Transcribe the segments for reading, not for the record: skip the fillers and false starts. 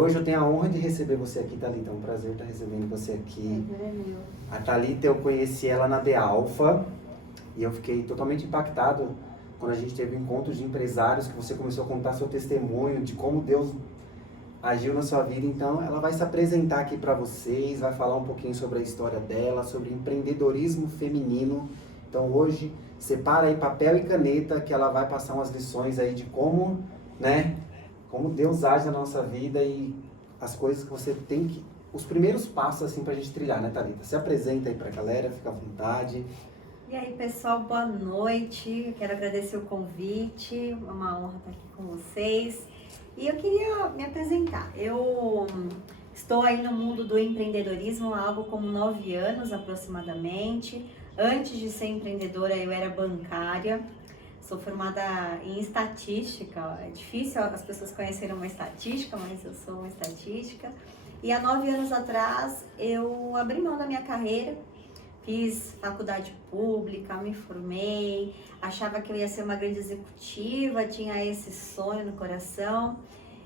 Hoje eu tenho a honra de receber você aqui, Thalita. É um prazer estar recebendo você aqui. É meu. A Thalita, eu conheci ela na The Alpha e eu fiquei totalmente impactado quando a gente teve encontros de empresários, que você começou a contar seu testemunho de como Deus agiu na sua vida. Então, ela vai se apresentar aqui para vocês, vai falar um pouquinho sobre a história dela, sobre empreendedorismo feminino. Então, hoje, separa aí papel e caneta, que ela vai passar umas lições aí de como, né, como Deus age na nossa vida e as coisas que você tem que... Os primeiros passos, assim, pra gente trilhar, né, Thalita? Se apresenta aí pra galera, fica à vontade. E aí, pessoal, boa noite. Eu quero agradecer o convite, é uma honra estar aqui com vocês. E eu queria me apresentar. Eu estou aí no mundo do empreendedorismo há algo como 9 anos aproximadamente. Antes de ser empreendedora, eu era bancária. Sou formada em estatística. É difícil as pessoas conhecerem uma estatística, mas eu sou uma estatística. E há 9 anos atrás, eu abri mão da minha carreira. Fiz faculdade pública, me formei, achava que eu ia ser uma grande executiva, tinha esse sonho no coração.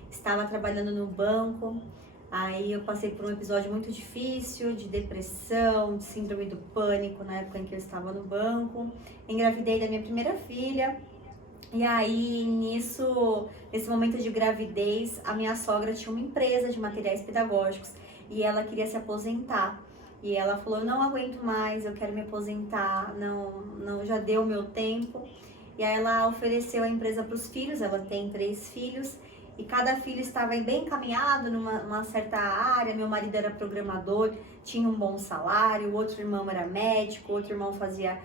Estava trabalhando no banco, aí eu passei por um episódio muito difícil de depressão, de síndrome do pânico na época em que eu estava no banco. Engravidei da minha primeira filha e aí nesse momento de gravidez, a minha sogra tinha uma empresa de materiais pedagógicos e ela queria se aposentar. E ela falou, eu não aguento mais, eu quero me aposentar, não, já deu o meu tempo. E aí ela ofereceu a empresa para os filhos, ela tem 3 filhos, e cada filho estava bem encaminhado numa certa área. Meu marido era programador, tinha um bom salário, o outro irmão era médico, o outro irmão fazia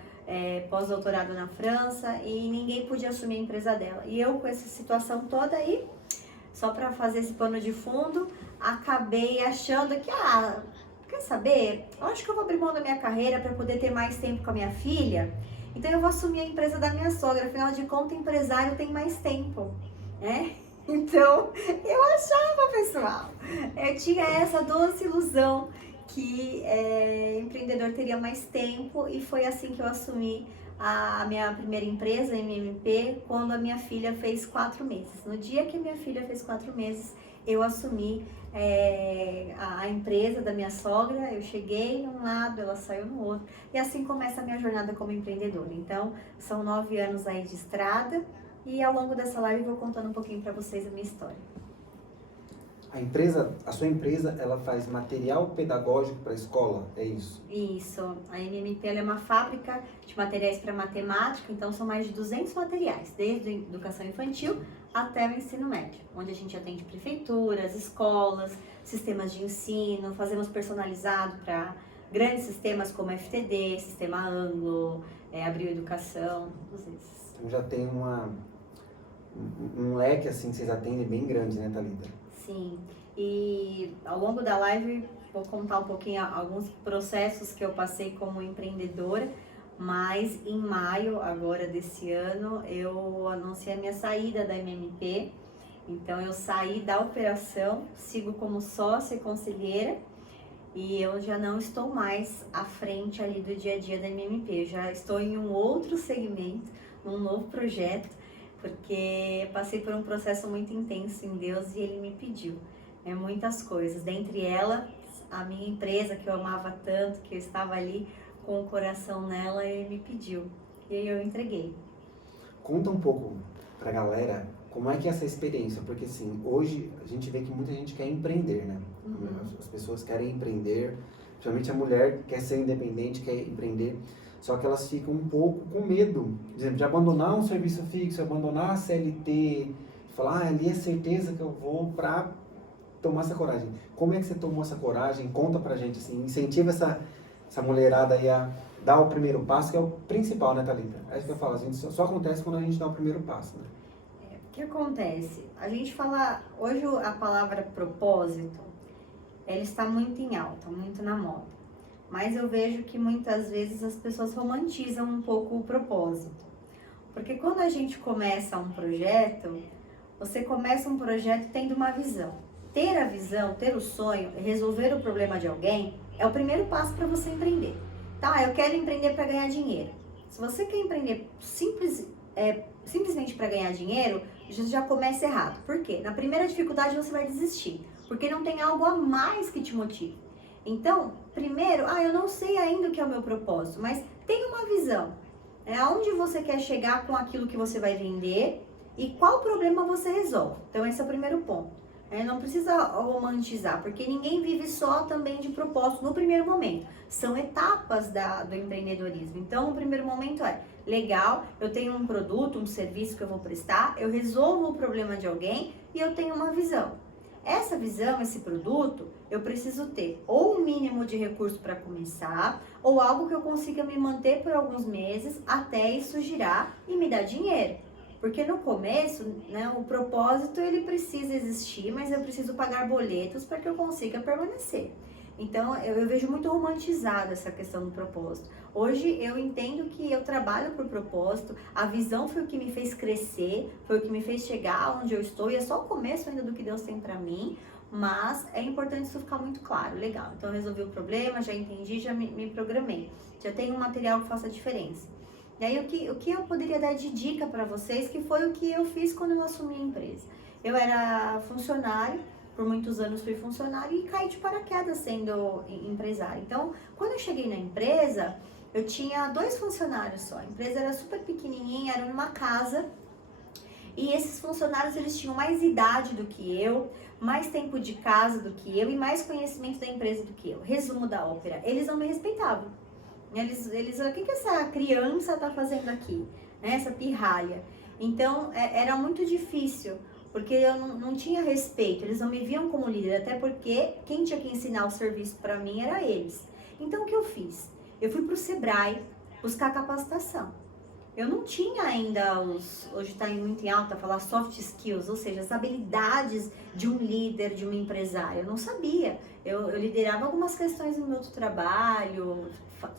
pós-doutorado na França, e ninguém podia assumir a empresa dela. E eu com essa situação toda aí, só para fazer esse pano de fundo, acabei achando que, quer saber? Eu acho que eu vou abrir mão da minha carreira para poder ter mais tempo com a minha filha. Então eu vou assumir a empresa da minha sogra. Afinal de contas, empresário tem mais tempo, né? Então eu achava, pessoal, eu tinha essa doce ilusão que empreendedor teria mais tempo, e foi assim que eu assumi a minha primeira empresa, a MMP, quando a minha filha fez 4 meses. No dia que a minha filha fez 4 meses, eu assumi a empresa da minha sogra. Eu cheguei num lado, ela saiu no outro, e assim começa a minha jornada como empreendedora. Então, são 9 anos aí de estrada, e ao longo dessa live eu vou contando um pouquinho para vocês a minha história. A sua empresa, ela faz material pedagógico para a escola, é isso? Isso, a MMP ela é uma fábrica de materiais para matemática, então são mais de 200 materiais, desde a educação infantil até o ensino médio, onde a gente atende prefeituras, escolas, sistemas de ensino, fazemos personalizado para grandes sistemas como FTD, Sistema Anglo, Abril Educação, todos esses. Então já tem um leque assim que vocês atendem bem grande, né, Thalita? Sim, e ao longo da live vou contar um pouquinho alguns processos que eu passei como empreendedora, mas em maio agora desse ano eu anunciei a minha saída da MMP. Então eu saí da operação, sigo como sócia e conselheira, e eu já não estou mais à frente ali do dia a dia da MMP, eu já estou em um outro segmento, num novo projeto, porque passei por um processo muito intenso em Deus e Ele me pediu muitas coisas, dentre elas a minha empresa que eu amava tanto, que eu estava ali com o coração nela, Ele me pediu e aí eu entreguei. Conta um pouco pra galera como é que é essa experiência, porque assim, hoje a gente vê que muita gente quer empreender, né? As pessoas querem empreender, principalmente a mulher quer ser independente, quer empreender, só que elas ficam um pouco com medo, por exemplo, de abandonar um serviço fixo, abandonar a CLT, falar, ali é certeza que eu vou pra tomar essa coragem. Como é que você tomou essa coragem? Conta pra gente, assim, incentiva essa mulherada aí a dar o primeiro passo, que é o principal, né, Thalita? É isso que eu falo, a gente só acontece quando a gente dá o primeiro passo, né? O que acontece? A gente fala, hoje a palavra propósito, ela está muito em alta, muito na moda. Mas eu vejo que muitas vezes as pessoas romantizam um pouco o propósito. Porque quando a gente começa um projeto, você começa um projeto tendo uma visão. Ter a visão, ter o sonho, resolver o problema de alguém, é o primeiro passo para você empreender. Tá, eu quero empreender para ganhar dinheiro. Se você quer empreender simplesmente para ganhar dinheiro, já começa errado. Por quê? Na primeira dificuldade você vai desistir. porque não tem algo a mais que te motive. Então, primeiro, eu não sei ainda o que é o meu propósito, mas tem uma visão. Aonde você quer chegar com aquilo que você vai vender e qual problema você resolve. Então, esse é o primeiro ponto. Não precisa romantizar, porque ninguém vive só também de propósito no primeiro momento. São etapas do empreendedorismo. Então, o primeiro momento legal, eu tenho um produto, um serviço que eu vou prestar, eu resolvo o problema de alguém e eu tenho uma visão. Essa visão, esse produto, eu preciso ter ou um mínimo de recurso para começar, ou algo que eu consiga me manter por alguns meses até isso girar e me dar dinheiro. Porque no começo, o propósito ele precisa existir, mas eu preciso pagar boletos para que eu consiga permanecer. Então, eu vejo muito romantizada essa questão do propósito. Hoje, eu entendo que eu trabalho por propósito, a visão foi o que me fez crescer, foi o que me fez chegar onde eu estou, e é só o começo ainda do que Deus tem para mim, mas é importante isso ficar muito claro, legal. Então, eu resolvi o problema, já entendi, já me programei, já tenho um material que faça a diferença. E aí, o que eu poderia dar de dica para vocês, que foi o que eu fiz quando eu assumi a empresa. Eu era funcionário, por muitos anos fui funcionário e caí de paraquedas sendo empresária. Então, quando eu cheguei na empresa, eu tinha 2 funcionários só. A empresa era super pequenininha, era numa casa. E esses funcionários, eles tinham mais idade do que eu, mais tempo de casa do que eu e mais conhecimento da empresa do que eu. Resumo da ópera, eles não me respeitavam. Eles o que essa criança tá fazendo aqui? Essa pirralha. Então, era muito difícil, porque eu não tinha respeito, eles não me viam como líder, até porque quem tinha que ensinar o serviço para mim era eles. Então, o que eu fiz? Eu fui pro Sebrae buscar capacitação. Eu não tinha ainda hoje está muito em alta falar soft skills, ou seja, as habilidades de um líder, de uma empresária. Eu não sabia. Eu liderava algumas questões no meu outro trabalho,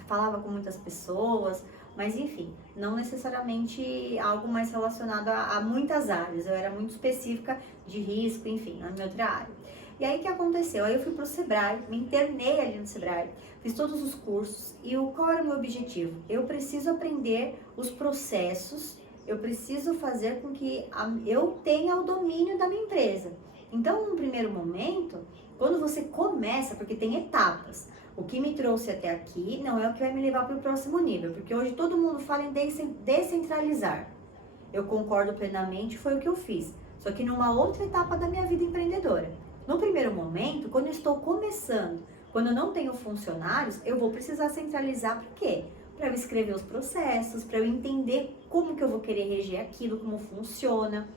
falava com muitas pessoas, mas enfim, não necessariamente algo mais relacionado a muitas áreas. Eu era muito específica de risco, enfim, na minha outra área. E aí o que aconteceu? Aí eu fui pro Sebrae, me internei ali no Sebrae, fiz todos os cursos e qual era o meu objetivo? Eu preciso aprender os processos, eu preciso fazer com que eu tenha o domínio da minha empresa. Então, no primeiro momento, quando você começa, porque tem etapas, o que me trouxe até aqui não é o que vai me levar para o próximo nível, porque hoje todo mundo fala em descentralizar. Eu concordo plenamente, foi o que eu fiz, só que numa outra etapa da minha vida empreendedora. No primeiro momento, quando eu estou começando, quando eu não tenho funcionários, eu vou precisar centralizar, por quê? Para eu escrever os processos, para eu entender como que eu vou querer reger aquilo, como funciona.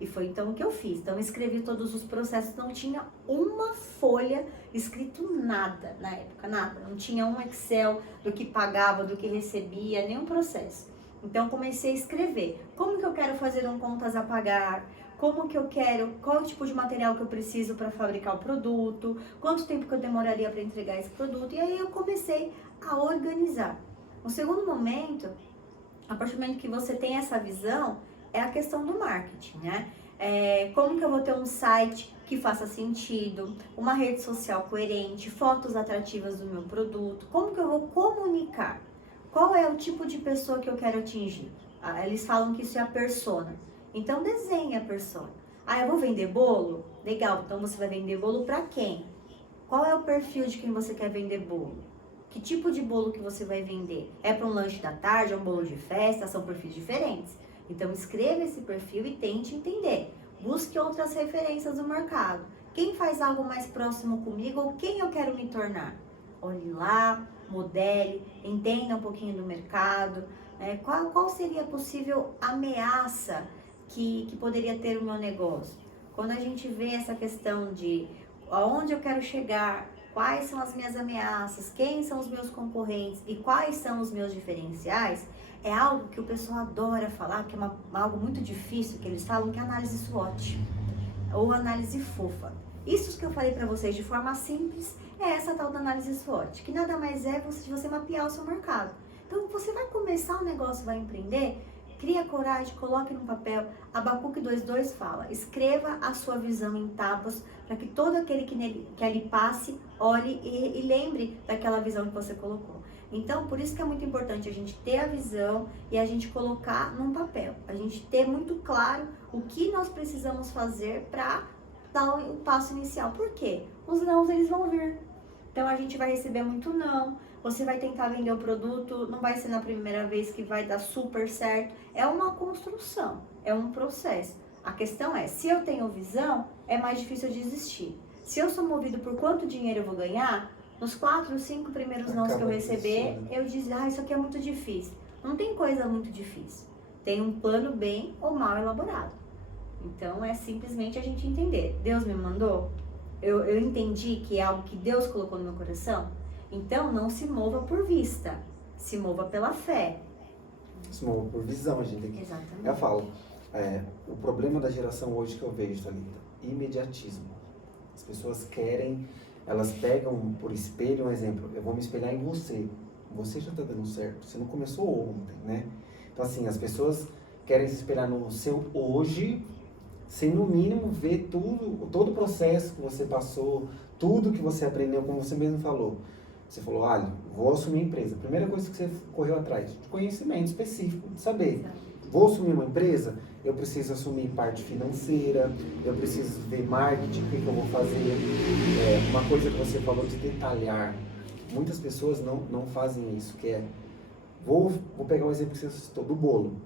E foi então o que eu fiz. Então eu escrevi todos os processos, não tinha uma folha escrito nada na época, nada. Não tinha um Excel do que pagava, do que recebia, nenhum processo. Então comecei a escrever. Como que eu quero fazer um contas a pagar? Como que eu quero, qual o tipo de material que eu preciso para fabricar o produto, quanto tempo que eu demoraria para entregar esse produto. E aí eu comecei a organizar. O segundo momento, a partir do momento que você tem essa visão, é a questão do marketing, né? Como que eu vou ter um site que faça sentido, uma rede social coerente, fotos atrativas do meu produto, como que eu vou comunicar? Qual é o tipo de pessoa que eu quero atingir? Eles falam que isso é a persona. Então, desenhe a persona. Eu vou vender bolo? Legal, então você vai vender bolo para quem? Qual é o perfil de quem você quer vender bolo? Que tipo de bolo que você vai vender? É para um lanche da tarde, é um bolo de festa? São perfis diferentes. Então, escreva esse perfil e tente entender. Busque outras referências do mercado. Quem faz algo mais próximo comigo ou quem eu quero me tornar? Olhe lá, modele, entenda um pouquinho do mercado. Qual seria a possível ameaça que poderia ter o meu negócio? Quando a gente vê essa questão de aonde eu quero chegar, quais são as minhas ameaças, quem são os meus concorrentes e quais são os meus diferenciais, é algo que o pessoal adora falar, que é algo muito difícil, que eles falam que é análise SWOT, ou análise fofa. Isso que eu falei para vocês de forma simples, é essa tal da análise SWOT, que nada mais é você mapear o seu mercado. Então, você vai começar um negócio, vai empreender, cria coragem, coloque no papel. Abacuque 2:2 fala, escreva a sua visão em tábuas, para que todo aquele que ali passe, olhe e lembre daquela visão que você colocou. Então, por isso que é muito importante a gente ter a visão e a gente colocar num papel. A gente ter muito claro o que nós precisamos fazer para dar o passo inicial. Por quê? Os nãos, eles vão vir. Então, a gente vai receber muito não. Você vai tentar vender o produto, não vai ser na primeira vez que vai dar super certo. É uma construção, é um processo. A questão é, se eu tenho visão, é mais difícil eu desistir. Se eu sou movido por quanto dinheiro eu vou ganhar, nos 4, 5 primeiros nãos que eu receber, eu digo, isso aqui é muito difícil. Não tem coisa muito difícil. Tem um plano bem ou mal elaborado. Então, é simplesmente a gente entender. Deus me mandou? Eu entendi que é algo que Deus colocou no meu coração? Então, não se mova por vista. Se mova pela fé. Se mova por visão, a gente tem que... Exatamente. Eu falo, o problema da geração hoje que eu vejo, Thalita, imediatismo. As pessoas querem, elas pegam por espelho, um exemplo, eu vou me espelhar em você. Você já está dando certo, você não começou ontem, né? Então, assim, as pessoas querem se espelhar no seu hoje, sem no mínimo ver todo o processo que você passou, tudo que você aprendeu, como você mesmo falou. Você falou, olha, vou assumir a empresa. Primeira coisa que você correu atrás, de conhecimento específico, de saber. Vou assumir uma empresa, eu preciso assumir parte financeira, eu preciso ver marketing, o que eu vou fazer. Uma coisa que você falou de detalhar. Muitas pessoas não fazem isso, que é, vou pegar o exemplo que você citou, do bolo.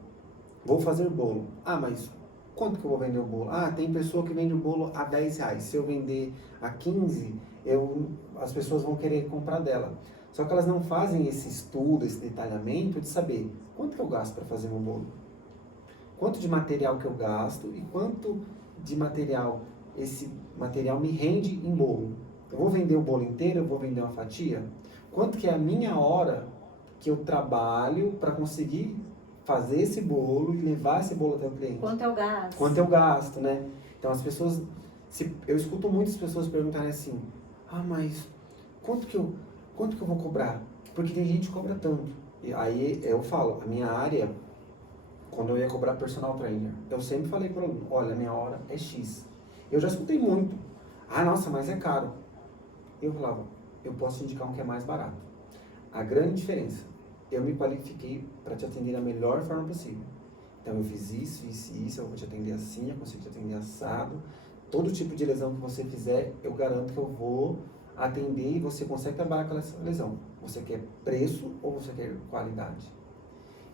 Vou fazer bolo. Ah, mas quanto que eu vou vender o bolo? Ah, tem pessoa que vende o bolo a R$10. Se eu vender a 15, as pessoas vão querer comprar dela. Só que elas não fazem esse estudo, esse detalhamento de saber quanto que eu gasto para fazer meu bolo. Quanto de material que eu gasto e quanto de material esse material me rende em bolo. Eu vou vender o bolo inteiro, eu vou vender uma fatia? Quanto que é a minha hora que eu trabalho para conseguir fazer esse bolo e levar esse bolo até o cliente? Quanto é o gasto? Quanto eu gasto, né? Então as pessoas, eu escuto muitas pessoas perguntarem assim, mas quanto que eu vou cobrar? Porque tem gente que cobra tanto. E aí eu falo, a minha área, quando eu ia cobrar personal trainer, eu sempre falei para o aluno, olha, a minha hora é X. Eu já escutei muito. Nossa, mas é caro. Eu falava, eu posso te indicar um que é mais barato. A grande diferença, eu me qualifiquei para te atender da melhor forma possível. Então eu fiz isso, eu vou te atender assim, eu consigo te atender assado. Todo tipo de lesão que você fizer, eu garanto que eu vou atender e você consegue trabalhar com essa lesão. Você quer preço ou você quer qualidade?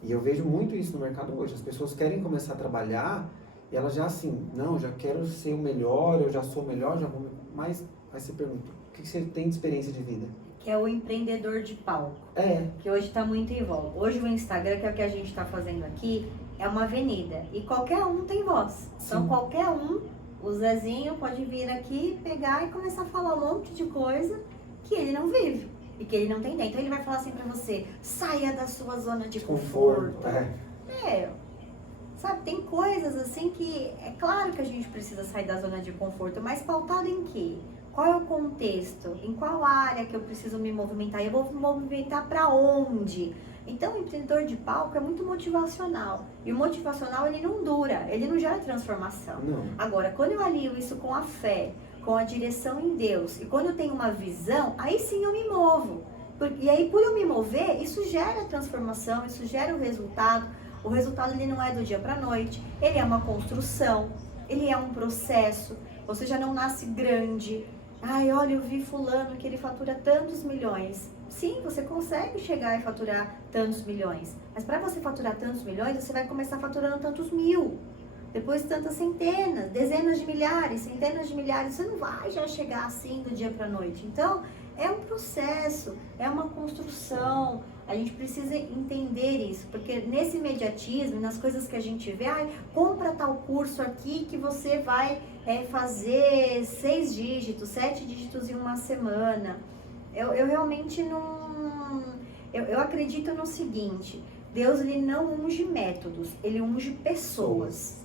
E eu vejo muito isso no mercado hoje. As pessoas querem começar a trabalhar e elas já assim, não, já quero ser o melhor, eu já sou o melhor, já vou... Mas aí você pergunta, o que você tem de experiência de vida? Que é o empreendedor de palco. Que hoje está muito em voga. Hoje o Instagram, que é o que a gente está fazendo aqui, é uma avenida. E qualquer um tem voz. Então Sim. qualquer um, o Zezinho pode vir aqui, pegar e começar a falar um monte de coisa que ele não vive. E que ele não tem dentro. Então ele vai falar assim pra você, saia da sua zona de conforto. Sabe, tem coisas assim que é claro que a gente precisa sair da zona de conforto, mas pautado em quê? Qual é o contexto? Em qual área que eu preciso me movimentar? Eu vou me movimentar para onde? Então, o empreendedor de palco é muito motivacional. E o motivacional, ele não dura, ele não gera transformação. Não. Agora, quando eu alio isso com a fé, com a direção em Deus, e quando eu tenho uma visão, aí sim eu me movo. E aí, por eu me mover, isso gera transformação, isso gera o resultado. O resultado, ele não é do dia para a noite, ele é uma construção, ele é um processo. Você já não nasce grande. Olha, eu vi fulano que ele fatura tantos milhões. Sim, você consegue chegar e faturar tantos milhões. Mas para você faturar tantos milhões, você vai começar faturando tantos mil. Depois tantas centenas, dezenas de milhares, centenas de milhares. Você não vai já chegar assim do dia para a noite. Então, é um processo, é uma construção. A gente precisa entender isso, porque nesse imediatismo, nas coisas que a gente vê, compra tal curso aqui que você vai fazer 6 dígitos, 7 dígitos em uma semana. Eu realmente não... Eu acredito no seguinte, Deus, ele não unge métodos, ele unge pessoas.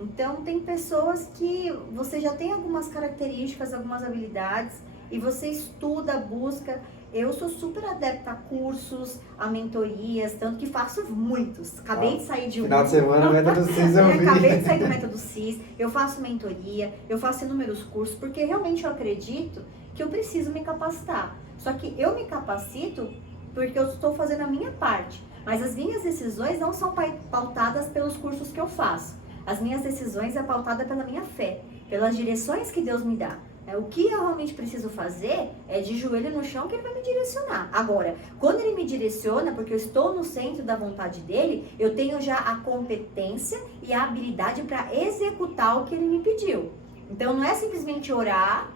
Então, tem pessoas que você já tem algumas características, algumas habilidades, e você estuda, busca. Eu sou super adepta a cursos, a mentorias, tanto que faço muitos. Acabei de sair de um. Final de semana, o Método CIS eu vi. Acabei de sair do Método CIS, eu faço mentoria, eu faço inúmeros cursos, porque realmente eu acredito que eu preciso me capacitar. Só que eu me capacito porque eu estou fazendo a minha parte. Mas as minhas decisões não são pautadas pelos cursos que eu faço. As minhas decisões é pautada pela minha fé. pelas direções que Deus me dá. O que eu realmente preciso fazer é de joelho no chão que ele vai me direcionar. Agora, quando ele me direciona, porque eu estou no centro da vontade dele, eu tenho já a competência e a habilidade para executar o que ele me pediu. Então, não é simplesmente orar,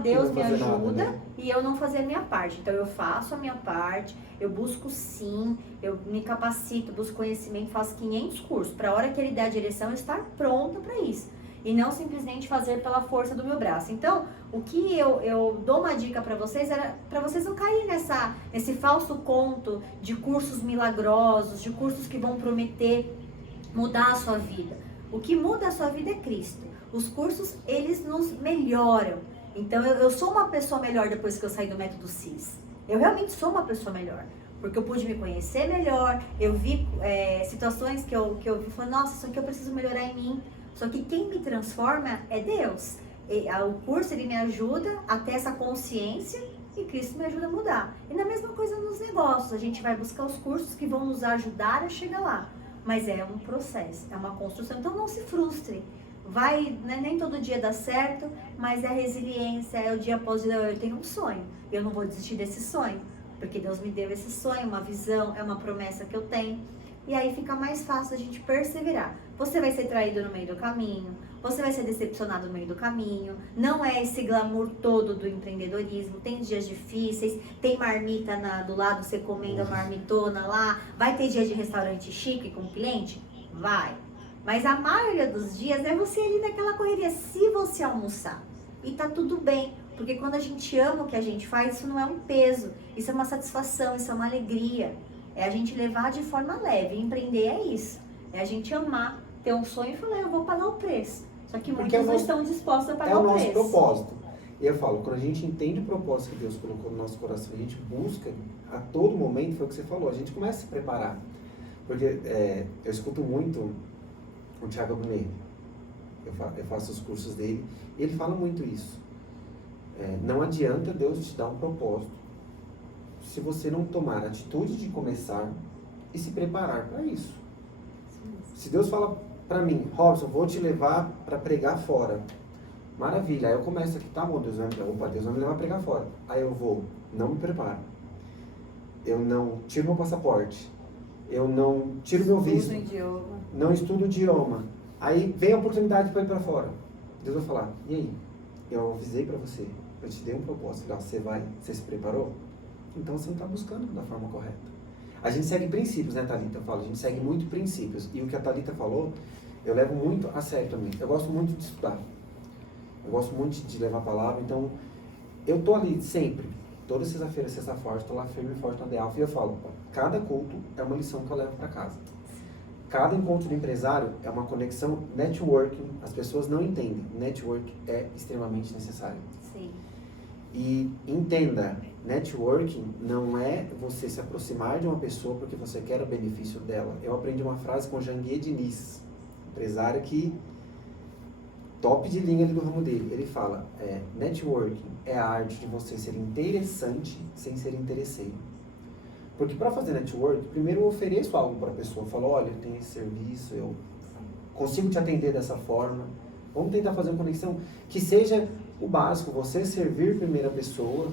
Deus me ajuda, nada, né? E eu não fazer a minha parte. Então, eu faço a minha parte, eu busco sim, eu me capacito, busco conhecimento, faço 500 cursos, para a hora que ele der a direção, eu estar pronta para isso. E não simplesmente fazer pela força do meu braço. Então, o que eu dou uma dica para vocês era para vocês não caírem nesse falso conto de cursos milagrosos, de cursos que vão prometer mudar a sua vida. O que muda a sua vida é Cristo. Os cursos, eles nos melhoram. Então, eu sou uma pessoa melhor depois que eu saí do método CIS. Eu realmente sou uma pessoa melhor. Porque eu pude me conhecer melhor, eu vi situações que eu vi e falei, nossa, isso aqui eu preciso melhorar em mim. Só que quem me transforma é Deus. O curso, ele me ajuda a ter essa consciência e Cristo me ajuda a mudar. E na mesma coisa nos negócios, a gente vai buscar os cursos que vão nos ajudar a chegar lá. Mas é um processo, é uma construção. Então não se frustre. Nem todo dia dá certo, mas é resiliência, é o dia após dia. Eu tenho um sonho, eu não vou desistir desse sonho. Porque Deus me deu esse sonho, uma visão, é uma promessa que eu tenho. E aí fica mais fácil a gente perseverar. Você vai ser traído no meio do caminho, você vai ser decepcionado no meio do caminho. Não é esse glamour todo do empreendedorismo. Tem dias difíceis, tem marmita do lado, você comendo a marmitona lá. Vai ter dia de restaurante chique com cliente? Vai. Mas a maioria dos dias é você ali naquela correria, se você almoçar. E tá tudo bem. Porque quando a gente ama o que a gente faz, isso não é um peso, isso é uma satisfação, isso é uma alegria. É a gente levar de forma leve, empreender é isso. É a gente amar, ter um sonho e falar, eu vou pagar o preço. Só que muitos não estão dispostos a pagar o preço. É o nosso propósito. E eu falo, quando a gente entende o propósito que Deus colocou no nosso coração, a gente busca a todo momento, foi o que você falou, a gente começa a se preparar. Porque eu escuto muito o Thiago Brunet, eu faço os cursos dele, e ele fala muito isso. Não adianta Deus te dar um propósito se você não tomar a atitude de começar e se preparar para isso. Se Deus fala para mim, Robson, vou te levar para pregar fora. Maravilha, aí eu começo aqui, tá bom, Deus vai me levar a pregar fora. Aí eu vou, não me preparo. Eu não tiro meu passaporte. Eu não tiro meu visto. Não estudo o idioma. Aí vem a oportunidade para ir para fora. Deus vai falar, e aí? Eu avisei para você, eu te dei um propósito. Você se preparou? Então você não está buscando da forma correta. A gente segue princípios, né, Thalita? Eu falo, a gente segue muito princípios. E o que a Thalita falou, eu levo muito a sério também. Eu gosto muito de estudar. Eu gosto muito de levar a palavra. Então, eu tô ali sempre. Toda sexta-feira, sexta-feira, estou lá firme e forte na The Alpha. E eu falo, cada culto é uma lição que eu levo para casa. Cada encontro do empresário é uma conexão networking. As pessoas não entendem. Network é extremamente necessário. Sim. E entenda, networking não é você se aproximar de uma pessoa porque você quer o benefício dela. Eu aprendi uma frase com Janguier Diniz, empresário que top de linha ali do ramo dele. Ele fala, networking é a arte de você ser interessante sem ser interesseiro. Porque para fazer network, primeiro eu ofereço algo para a pessoa. Eu falo, olha, eu tenho esse serviço, eu consigo te atender dessa forma. Vamos tentar fazer uma conexão que seja o básico, você servir primeiro a pessoa.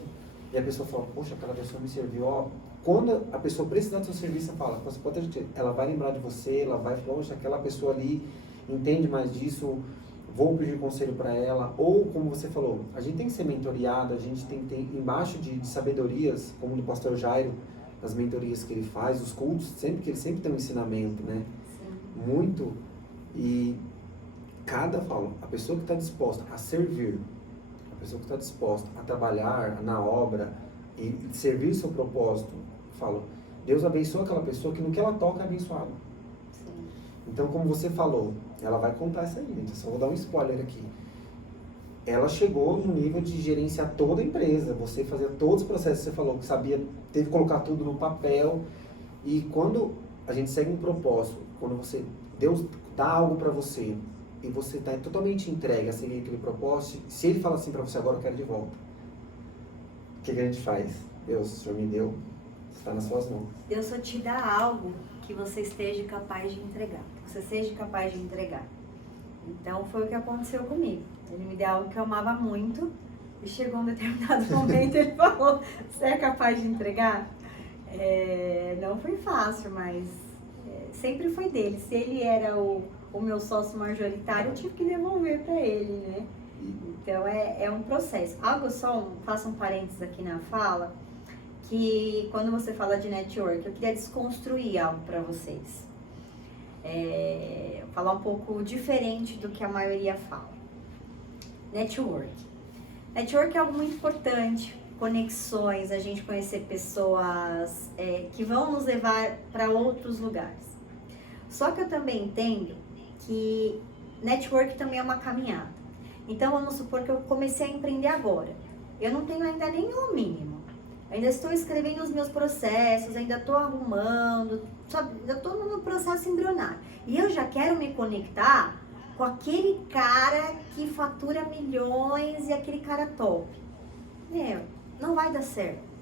E a pessoa fala, poxa, aquela pessoa me serviu. Ó, quando a pessoa precisar do seu serviço, você pode ter, ela vai lembrar de você, ela vai falar, poxa, aquela pessoa ali entende mais disso, vou pedir conselho para ela. Ou, como você falou, a gente tem que ser mentoreado, a gente tem que ter embaixo de sabedorias, como do pastor Jairo, as mentorias que ele faz, os cultos, que ele sempre tem um ensinamento, né? Sim. Muito. E a pessoa que está disposta a servir, a pessoa que está disposta a trabalhar na obra e servir o seu propósito, Deus abençoa aquela pessoa que no que ela toca é abençoada. Sim. Então, como você falou, ela vai contar isso aí, gente. Eu só vou dar um spoiler aqui. Ela chegou no nível de gerenciar toda a empresa, você fazia todos os processos que você falou, que sabia, teve que colocar tudo no papel. E quando a gente segue um propósito, quando Deus dá algo para você e você está totalmente entregue a seguir aquele propósito, se Ele fala assim para você, agora eu quero de volta, o que a gente faz? Deus, o Senhor me deu, está nas suas mãos. Deus só te dá algo que você esteja capaz de entregar, que você seja capaz de entregar. Então foi o que aconteceu comigo. Ele me deu algo que eu amava muito e chegou um determinado momento e ele falou, você é capaz de entregar? Não foi fácil, mas sempre foi dele. Se ele era o meu sócio majoritário, eu tive que devolver para ele, né? Então é um processo. Faço um parênteses aqui na fala, que quando você fala de network, eu queria desconstruir algo para vocês. Falar um pouco diferente do que a maioria fala. Network. Network é algo muito importante, conexões, a gente conhecer pessoas que vão nos levar para outros lugares. Só que eu também entendo que network também é uma caminhada. Então vamos supor que eu comecei a empreender agora. Eu não tenho ainda nem o mínimo. Ainda estou escrevendo os meus processos, ainda estou arrumando, ainda estou no processo embrionário. E eu já quero me conectar com aquele cara que fatura milhões e aquele cara top. Não vai dar certo.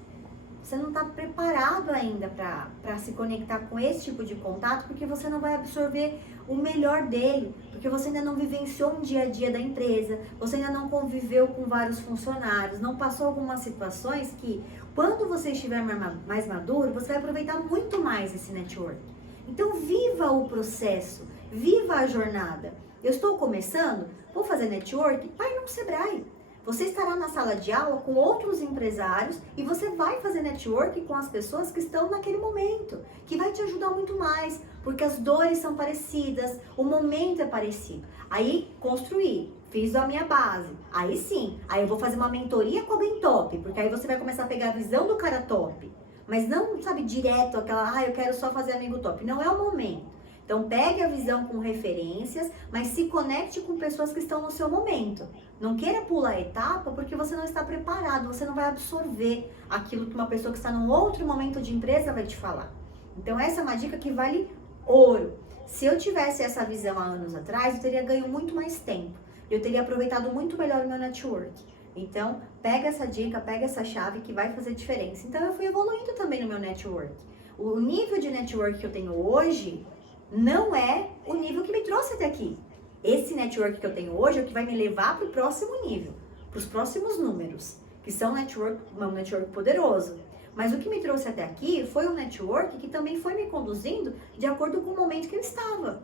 Você não está preparado ainda para se conectar com esse tipo de contato, porque você não vai absorver o melhor dele, porque você ainda não vivenciou um dia a dia da empresa, você ainda não conviveu com vários funcionários, não passou algumas situações que, quando você estiver mais maduro, você vai aproveitar muito mais esse network. Então, viva o processo, viva a jornada. Eu estou começando, vou fazer network, vai no Sebrae. Você estará na sala de aula com outros empresários e você vai fazer network com as pessoas que estão naquele momento, que vai te ajudar muito mais, porque as dores são parecidas, o momento é parecido. Aí, construir, fiz a minha base, aí sim, aí eu vou fazer uma mentoria com alguém top, porque aí você vai começar a pegar a visão do cara top, mas não, sabe, direto aquela, eu quero só fazer amigo top, não é o momento. Então, pegue a visão com referências, mas se conecte com pessoas que estão no seu momento. Não queira pular a etapa porque você não está preparado, você não vai absorver aquilo que uma pessoa que está num outro momento de empresa vai te falar. Então, essa é uma dica que vale ouro. Se eu tivesse essa visão há anos atrás, eu teria ganho muito mais tempo. Eu teria aproveitado muito melhor o meu network. Então, pega essa dica, pega essa chave que vai fazer diferença. Então, eu fui evoluindo também no meu network. O nível de network que eu tenho hoje não é o nível que me trouxe até aqui. Esse network que eu tenho hoje é o que vai me levar para o próximo nível, para os próximos números, que são um network poderoso. Mas o que me trouxe até aqui foi um network que também foi me conduzindo de acordo com o momento que eu estava.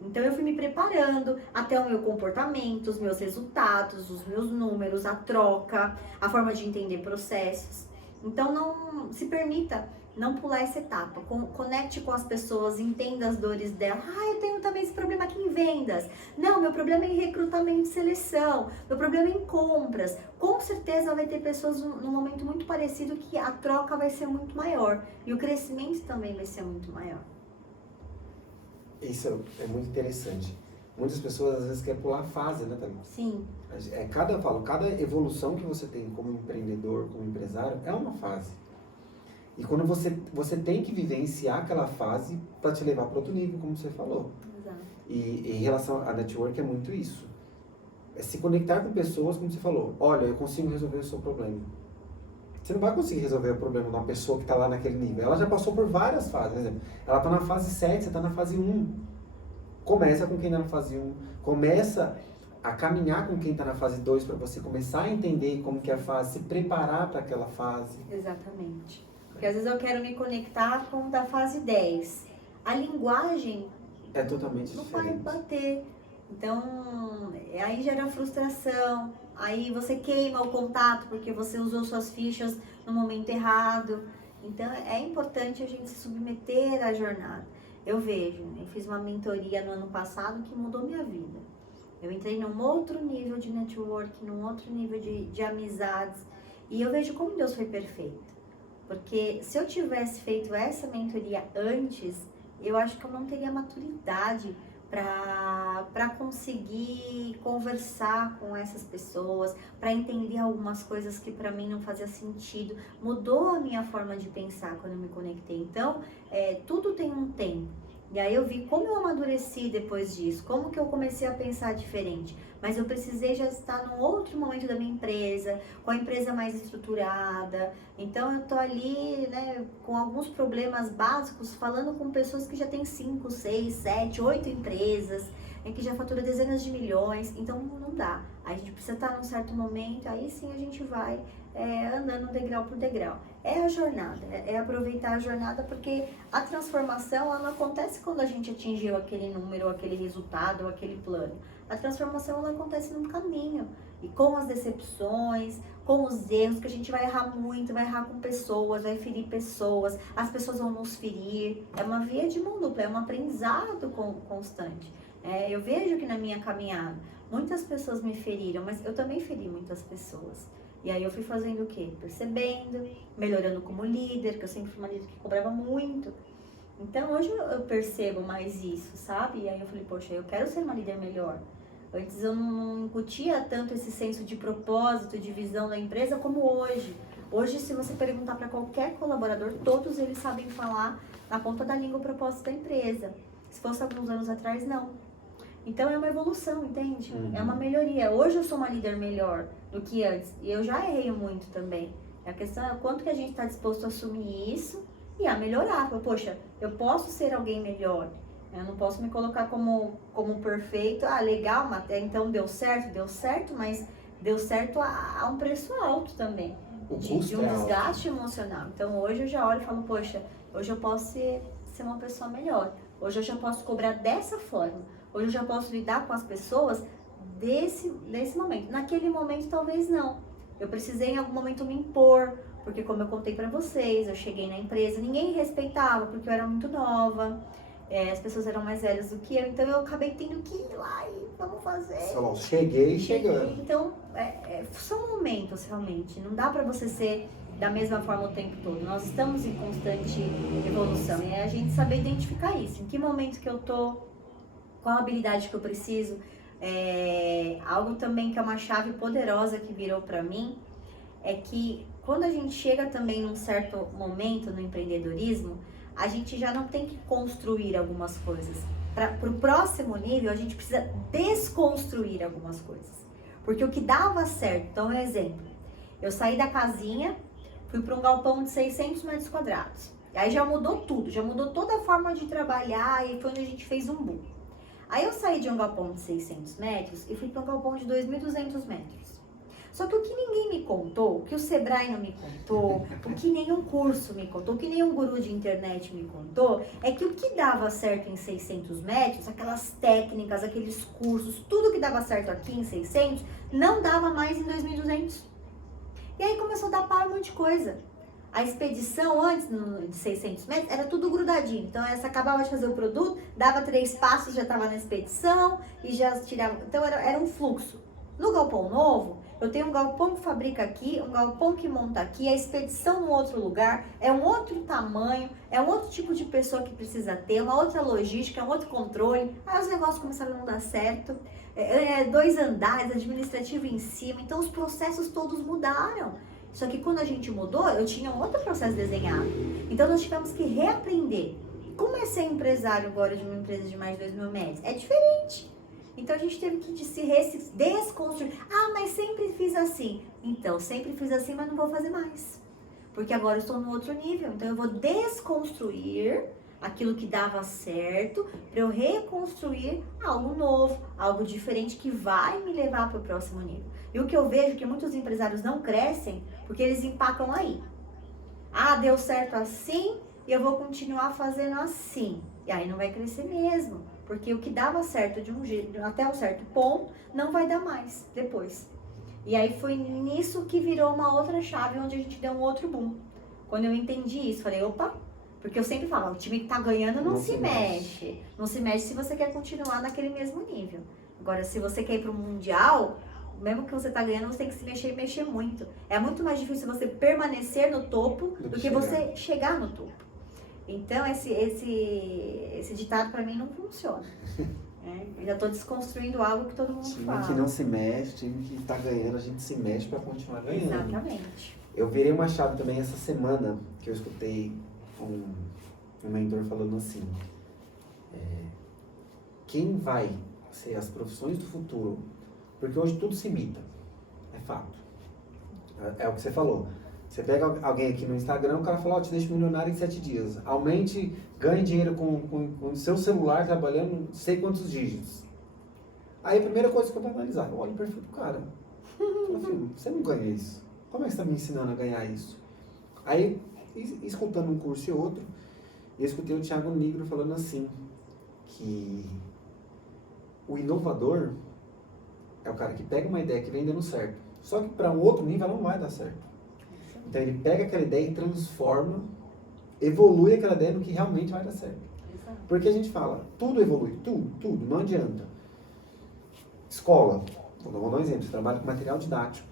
Então eu fui me preparando até o meu comportamento, os meus resultados, os meus números, a troca, a forma de entender processos. Então não se permita não pular essa etapa, conecte com as pessoas, entenda as dores dela. Eu tenho também esse problema aqui em vendas. Não, meu problema é em recrutamento e seleção, meu problema é em compras. Com certeza vai ter pessoas num momento muito parecido que a troca vai ser muito maior e o crescimento também vai ser muito maior. Isso é muito interessante. Muitas pessoas às vezes querem pular fase, né, Thalita? Sim. Cada evolução que você tem como empreendedor, como empresário, é uma fase. E quando você tem que vivenciar aquela fase para te levar para outro nível, como você falou. Exato. E em relação a network é muito isso. É se conectar com pessoas, como você falou. Olha, eu consigo resolver o seu problema. Você não vai conseguir resolver o problema de uma pessoa que está lá naquele nível. Ela já passou por várias fases. Por exemplo, ela está na fase 7, você está na fase 1. Começa com quem está na fase 1. Começa a caminhar com quem está na fase 2 para você começar a entender como que é a fase, se preparar para aquela fase. Exatamente. Porque às vezes eu quero me conectar com o da fase 10. A linguagem é totalmente não diferente. vai bater. Então, aí gera frustração, aí você queima o contato porque você usou suas fichas no momento errado. Então, é importante a gente se submeter à jornada. Eu fiz uma mentoria no ano passado que mudou minha vida. Eu entrei num outro nível de network, num outro nível de amizades. E eu vejo como Deus foi perfeito. Porque se eu tivesse feito essa mentoria antes, eu acho que eu não teria maturidade para conseguir conversar com essas pessoas, para entender algumas coisas que para mim não fazia sentido. Mudou a minha forma de pensar quando eu me conectei. Então, tudo tem um tempo. E aí eu vi como eu amadureci depois disso, como que eu comecei a pensar diferente. Mas eu precisei já estar num outro momento da minha empresa, com a empresa mais estruturada. Então eu tô ali, com alguns problemas básicos, falando com pessoas que já têm 5, 6, 7, 8 empresas. é que já fatura dezenas de milhões, então não dá. A gente precisa estar num certo momento, aí sim a gente vai andando degrau por degrau. É a jornada, é aproveitar a jornada, porque a transformação ela não acontece quando a gente atingiu aquele número, aquele resultado, aquele plano. A transformação ela acontece num caminho, e com as decepções, com os erros, que a gente vai errar muito, vai errar com pessoas, vai ferir pessoas, as pessoas vão nos ferir. É uma via de mão dupla, é um aprendizado constante. Eu vejo que na minha caminhada, muitas pessoas me feriram, mas eu também feri muitas pessoas. E aí eu fui fazendo o quê? Percebendo, melhorando como líder, que eu sempre fui uma líder que cobrava muito. Então hoje eu percebo mais isso, sabe? E aí eu falei, poxa, eu quero ser uma líder melhor. Antes eu não incutia tanto esse senso de propósito, de visão da empresa como hoje. Hoje, se você perguntar para qualquer colaborador, todos eles sabem falar na ponta da língua o propósito da empresa. Se fosse alguns anos atrás, não. Então é uma evolução, entende? É uma melhoria. Hoje eu sou uma líder melhor do que antes. E eu já errei muito também. A questão é quanto que a gente está disposto a assumir isso e a melhorar. Poxa, eu posso ser alguém melhor. Eu não posso me colocar como perfeito. Ah, legal, até então deu certo, mas deu certo a um preço alto também. De um desgaste emocional. Então hoje eu já olho e falo, poxa, hoje eu posso ser uma pessoa melhor. Hoje eu já posso cobrar dessa forma. Hoje eu já posso lidar com as pessoas desse momento. Naquele momento talvez não. Eu precisei em algum momento me impor, porque como eu contei pra vocês, eu cheguei na empresa, ninguém me respeitava porque eu era muito nova. As pessoas eram mais velhas do que eu, então eu acabei tendo que ir lá e vamos fazer. Só cheguei chegando. Então, são momentos realmente, não dá pra você ser da mesma forma o tempo todo. Nós estamos em constante evolução e é a gente saber identificar isso. Em que momento que eu tô, qual a habilidade que eu preciso. Algo também que é uma chave poderosa que virou pra mim, é que quando a gente chega também num certo momento no empreendedorismo, a gente já não tem que construir algumas coisas. Para o próximo nível, a gente precisa desconstruir algumas coisas. Porque o que dava certo, então um exemplo, eu saí da casinha, fui para um galpão de 600 metros quadrados. E aí já mudou tudo, já mudou toda a forma de trabalhar e foi onde a gente fez um boom. Aí eu saí de um galpão de 600 metros e fui para um galpão de 2.200 metros. Só que o que ninguém me contou, o que o Sebrae não me contou, o que nenhum curso me contou, o que nenhum guru de internet me contou, é que o que dava certo em 600 metros, aquelas técnicas, aqueles cursos, tudo que dava certo aqui em 600, não dava mais em 2.200. E aí começou a dar para um monte de coisa. A expedição antes, de 600 metros, era tudo grudadinho. Então, essa acabava de fazer o produto, dava 3 passos, já estava na expedição e já tirava. Então, era um fluxo. No galpão novo, eu tenho um galpão que fabrica aqui, um galpão que monta aqui, a expedição no outro lugar, é um outro tamanho, é um outro tipo de pessoa que precisa ter, uma outra logística, um outro controle. Aí os negócios começaram a não dar certo. 2 andares, administrativo em cima, então os processos todos mudaram. Só que quando a gente mudou, eu tinha um outro processo desenhado. Então nós tivemos que reaprender. Como é ser empresário agora de uma empresa de mais de 2.000 metros? É diferente. Então a gente teve que se desconstruir. Ah, mas sempre fiz assim. Então, sempre fiz assim, mas não vou fazer mais. Porque agora eu estou no outro nível. Então eu vou desconstruir aquilo que dava certo para eu reconstruir algo novo, algo diferente que vai me levar para o próximo nível. E o que eu vejo é que muitos empresários não crescem porque eles empacam aí. Ah, deu certo assim e eu vou continuar fazendo assim. E aí não vai crescer mesmo. Porque o que dava certo de um jeito, até um certo ponto, não vai dar mais depois. E aí foi nisso que virou uma outra chave, onde a gente deu um outro boom. Quando eu entendi isso, falei, opa, porque eu sempre falo, o time que tá ganhando não se mexe. Não se mexe se você quer continuar naquele mesmo nível. Agora, se você quer ir pro Mundial, mesmo que você tá ganhando, você tem que se mexer e mexer muito. É muito mais difícil você permanecer no topo do que você chegar no topo. Então, esse ditado pra mim não funciona. Eu já tô desconstruindo algo que todo mundo fala. Time que não se mexe, time que tá ganhando, a gente se mexe pra continuar ganhando. Exatamente. Eu virei uma chave também essa semana, que eu escutei um mentor falando assim, quem vai ser as profissões do futuro, porque hoje tudo se imita, é fato. É o que você falou. Você pega alguém aqui no Instagram, o cara fala, te deixo milionário em 7 dias. Aumente, ganhe dinheiro com o seu celular trabalhando não sei quantos dígitos. Aí a primeira coisa que eu vou analisar, eu olho o perfil do cara. Eu falo, filho, você não ganha isso. Como é que você está me ensinando a ganhar isso? Aí, escutando um curso e outro, eu escutei o Thiago Nigro falando assim, que o inovador é o cara que pega uma ideia que vem dando certo. Só que para um outro nível ela não vai dar certo. Então ele pega aquela ideia e transforma, evolui aquela ideia no que realmente vai dar certo. Porque a gente fala, tudo evolui, tudo, não adianta. Escola, vou dar um exemplo, você trabalha com material didático.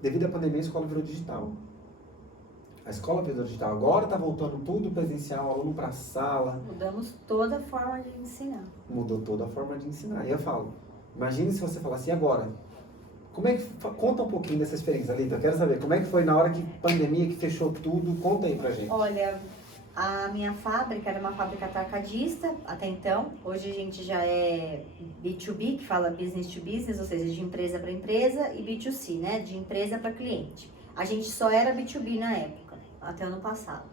Devido à pandemia, a escola virou digital. A escola virou digital. Agora está voltando tudo presencial, aluno para a sala. Mudamos toda a forma de ensinar. Mudou toda a forma de ensinar. E eu falo, imagine se você falasse, e agora? Como é que, conta um pouquinho dessa experiência, Alita. Eu quero saber, como é que foi na hora que pandemia, que fechou tudo? Conta aí pra gente. Olha, a minha fábrica era uma fábrica atacadista até então. Hoje a gente já é B2B, que fala business to business, ou seja, de empresa para empresa, e B2C, né, de empresa para cliente. A gente só era B2B na época, até ano passado.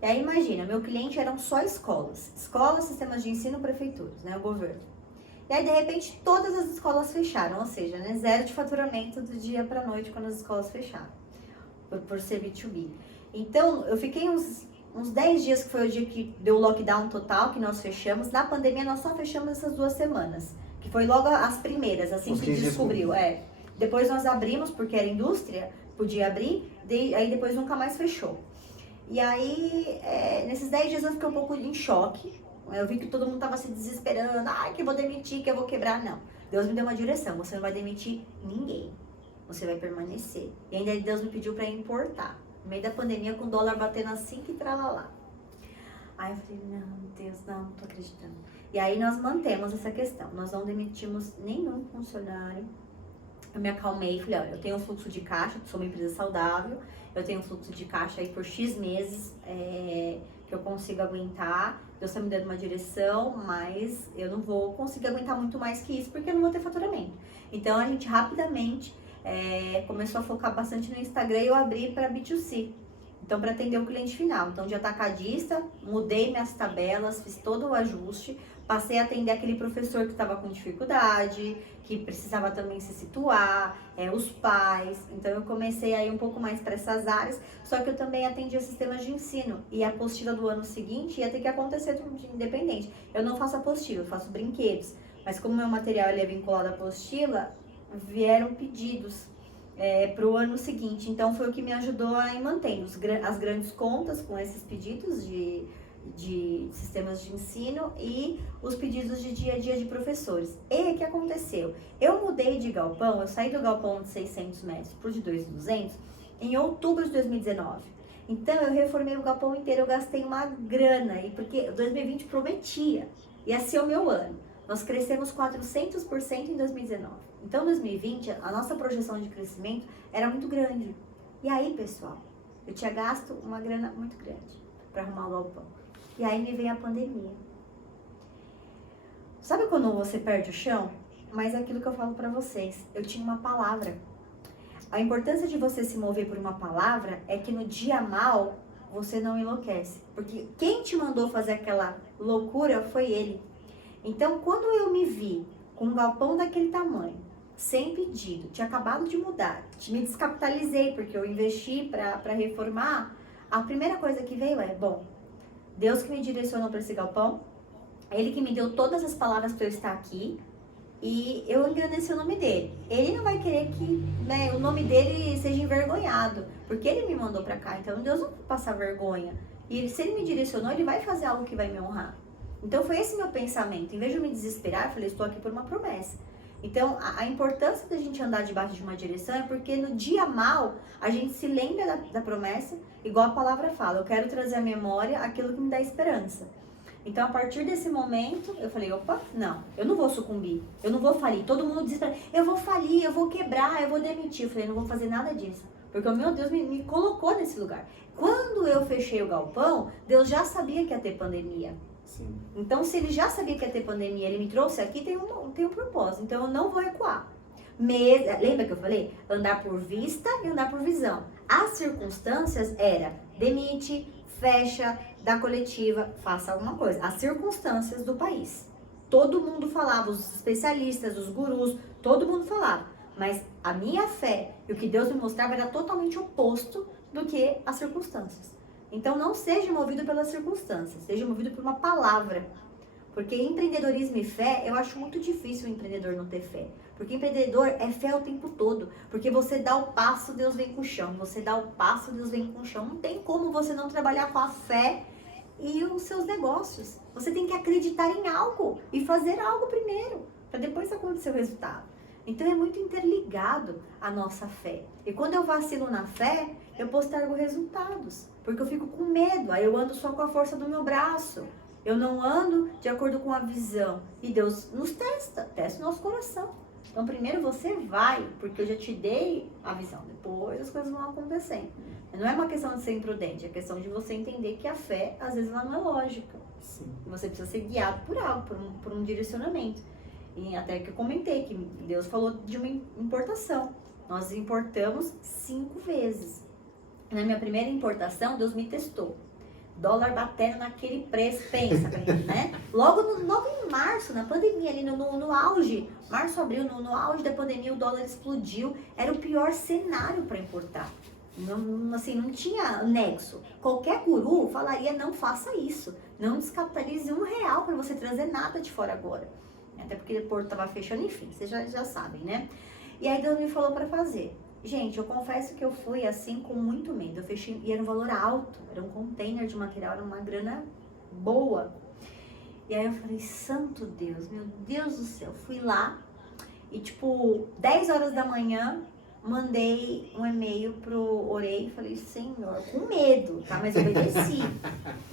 E aí imagina, meu cliente eram só escolas, sistemas de ensino, prefeituras, né, o governo. E aí de repente todas as escolas fecharam, ou seja, né, zero de faturamento do dia para noite quando as escolas fecharam, por ser B2B. Então eu fiquei uns 10 dias, que foi o dia que deu o lockdown total, que nós fechamos. Na pandemia, nós só fechamos essas 2 semanas, que foi logo as primeiras, assim que descobriu. Depois nós abrimos, porque era indústria, podia abrir, aí depois nunca mais fechou. E aí, nesses 10 dias eu fiquei um pouco em choque. Eu vi que todo mundo estava se desesperando, que eu vou demitir, que eu vou quebrar. Não, Deus me deu uma direção, você não vai demitir ninguém, você vai permanecer. E ainda Deus me pediu para importar. No meio da pandemia, com o dólar batendo assim que tralalá. Aí eu falei, não, Deus, não tô acreditando. E aí nós mantemos essa questão. Nós não demitimos nenhum funcionário. Eu me acalmei e falei, olha, eu tenho um fluxo de caixa, sou uma empresa saudável, eu tenho um fluxo de caixa aí por X meses que eu consigo aguentar. Deus está me dando uma direção, mas eu não vou conseguir aguentar muito mais que isso, porque eu não vou ter faturamento. Então a gente rapidamente começou a focar bastante no Instagram e eu abri para B2C. Então, para atender o cliente final. Então, de atacadista, mudei minhas tabelas, fiz todo o ajuste, passei a atender aquele professor que estava com dificuldade, que precisava também se situar, os pais. Então, eu comecei a ir um pouco mais para essas áreas, só que eu também atendia sistemas de ensino. E a apostila do ano seguinte ia ter que acontecer tudo de independente. Eu não faço apostila, eu faço brinquedos. Mas como meu material ele é vinculado à apostila, vieram pedidos para o ano seguinte. Então foi o que me ajudou a ir mantendo as grandes contas com esses pedidos de sistemas de ensino e os pedidos de dia a dia de professores. E o que aconteceu? Eu mudei de galpão, eu saí do galpão de 600 metros para o de 2.200 em outubro de 2019. Então eu reformei o galpão inteiro, eu gastei uma grana, porque 2020 prometia, ia ser o meu ano. Nós crescemos 400% em 2019. Então, em 2020, a nossa projeção de crescimento era muito grande. E aí, pessoal, eu tinha gasto uma grana muito grande para arrumar o galpão. E aí me veio a pandemia. Sabe quando você perde o chão? Mas é aquilo que eu falo para vocês. Eu tinha uma palavra. A importância de você se mover por uma palavra é que no dia mal, você não enlouquece. Porque quem te mandou fazer aquela loucura foi ele. Então, quando eu me vi com um galpão daquele tamanho, sem pedido, tinha acabado de mudar, me descapitalizei porque eu investi para reformar, a primeira coisa que veio bom, Deus que me direcionou para esse galpão, Ele que me deu todas as palavras para eu estar aqui, e eu engrandeci o nome dele. Ele não vai querer que o nome dele seja envergonhado, porque ele me mandou para cá, então Deus não vai passar vergonha. E se ele me direcionou, ele vai fazer algo que vai me honrar. Então foi esse meu pensamento. Em vez de eu me desesperar, eu falei, estou aqui por uma promessa. Então a importância da gente andar debaixo de uma direção é porque no dia mal a gente se lembra da promessa, igual a palavra fala, eu quero trazer à memória aquilo que me dá esperança. Então a partir desse momento eu falei, opa, não, eu não vou sucumbir, eu não vou falir. Todo mundo desespera, eu vou falir, eu vou quebrar, eu vou demitir. Eu falei, não vou fazer nada disso, porque o meu Deus me colocou nesse lugar. Quando eu fechei o galpão, Deus já sabia que ia ter pandemia. Sim. Então, se ele já sabia que ia ter pandemia, ele me trouxe aqui, tem um propósito. Então, eu não vou recuar. Lembra que eu falei? Andar por vista e andar por visão. As circunstâncias era demite, fecha, dá coletiva, faça alguma coisa. As circunstâncias do país. Todo mundo falava, os especialistas, os gurus, todo mundo falava. Mas a minha fé e o que Deus me mostrava era totalmente oposto do que as circunstâncias. Então não seja movido pelas circunstâncias, seja movido por uma palavra. Porque empreendedorismo e fé, eu acho muito difícil o empreendedor não ter fé. Porque empreendedor é fé o tempo todo. Porque você dá o passo, Deus vem com o chão. Você dá o passo, Deus vem com o chão. Não tem como você não trabalhar com a fé e os seus negócios. Você tem que acreditar em algo e fazer algo primeiro, para depois acontecer o resultado. Então é muito interligado a nossa fé. E quando eu vacilo na fé, eu postergo resultados. Porque eu fico com medo, aí eu ando só com a força do meu braço. Eu não ando de acordo com a visão. E Deus nos testa o nosso coração. Então primeiro você vai, porque eu já te dei a visão. Depois as coisas vão acontecendo. Não é uma questão de ser imprudente, é questão de você entender que a fé, às vezes, ela não é lógica. Sim. E você precisa ser guiado por algo, por um direcionamento. E até que eu comentei que Deus falou de uma importação. Nós importamos 5 vezes. Na minha primeira importação, Deus me testou. Dólar batendo naquele preço, pensa, né? Logo em março, na pandemia, ali no auge, março, abril, no auge da pandemia, o dólar explodiu. Era o pior cenário para importar. Não, assim, não tinha nexo. Qualquer guru falaria, não faça isso. Não descapitalize R$1 para você trazer nada de fora agora. Até porque o porto estava fechando, enfim, vocês já sabem, né? E aí Deus me falou para fazer. Gente, eu confesso que eu fui assim com muito medo. Eu fechei, e era um valor alto, era um container de material, era uma grana boa. E aí eu falei, santo Deus, meu Deus do céu. Fui lá e tipo, 10 horas da manhã, mandei um e-mail orei e falei, Senhor, com medo, tá? Mas obedeci.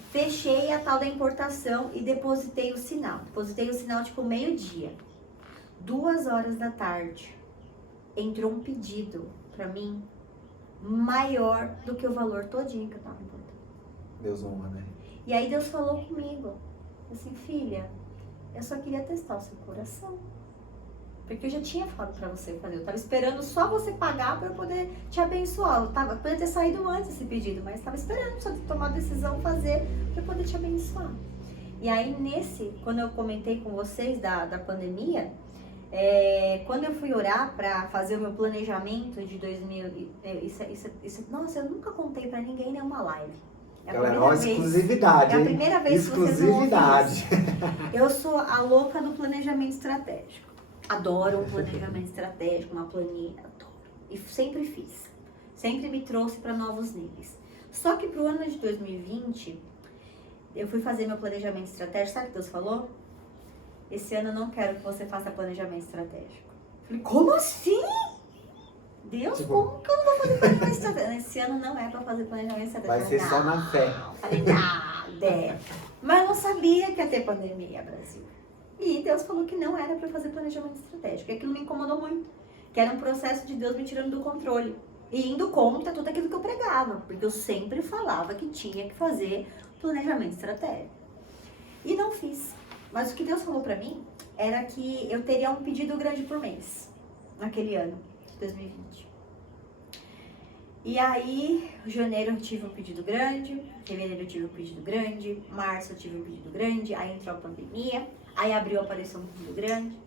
Fechei a tal da importação e depositei o sinal. Depositei o sinal tipo meio-dia. 2 horas da tarde, entrou um pedido pra mim maior do que o valor todinho que eu tava importando. Deus honra, né? E aí Deus falou comigo, assim, filha, eu só queria testar o seu coração. Porque eu já tinha falado pra você fazer. Eu tava esperando só você pagar pra eu poder te abençoar. Eu podia ter saído antes esse pedido, mas tava esperando só tomar a decisão, fazer, pra eu poder te abençoar. E aí, quando eu comentei com vocês da pandemia, quando eu fui orar pra fazer o meu planejamento de 2000... nossa, eu nunca contei pra ninguém nenhuma live. Galera, ó, exclusividade, é a primeira vez que vocês vão ouvir isso. Eu sou a louca do planejamento estratégico. Adoro um planejamento estratégico, uma planilha, adoro. E sempre fiz. Sempre me trouxe para novos níveis. Só que pro ano de 2020, eu fui fazer meu planejamento estratégico. Sabe o que Deus falou? Esse ano eu não quero que você faça planejamento estratégico. Eu falei, como assim? Deus, como que eu não vou fazer planejamento estratégico? Esse ano não é para fazer planejamento estratégico. Vai ser só na fé. Falei, nada. Mas eu não sabia que ia ter pandemia, Brasil. E Deus falou que não era para fazer planejamento estratégico. E aquilo me incomodou muito. Que era um processo de Deus me tirando do controle. E indo contra tudo aquilo que eu pregava. Porque eu sempre falava que tinha que fazer planejamento estratégico. E não fiz. Mas o que Deus falou para mim era que eu teria um pedido grande por mês. Naquele ano de 2020. E aí, em janeiro eu tive um pedido grande. Fevereiro eu tive um pedido grande. Março eu tive um pedido grande. Aí entrou a pandemia. Aí abril apareceu um pedido grande,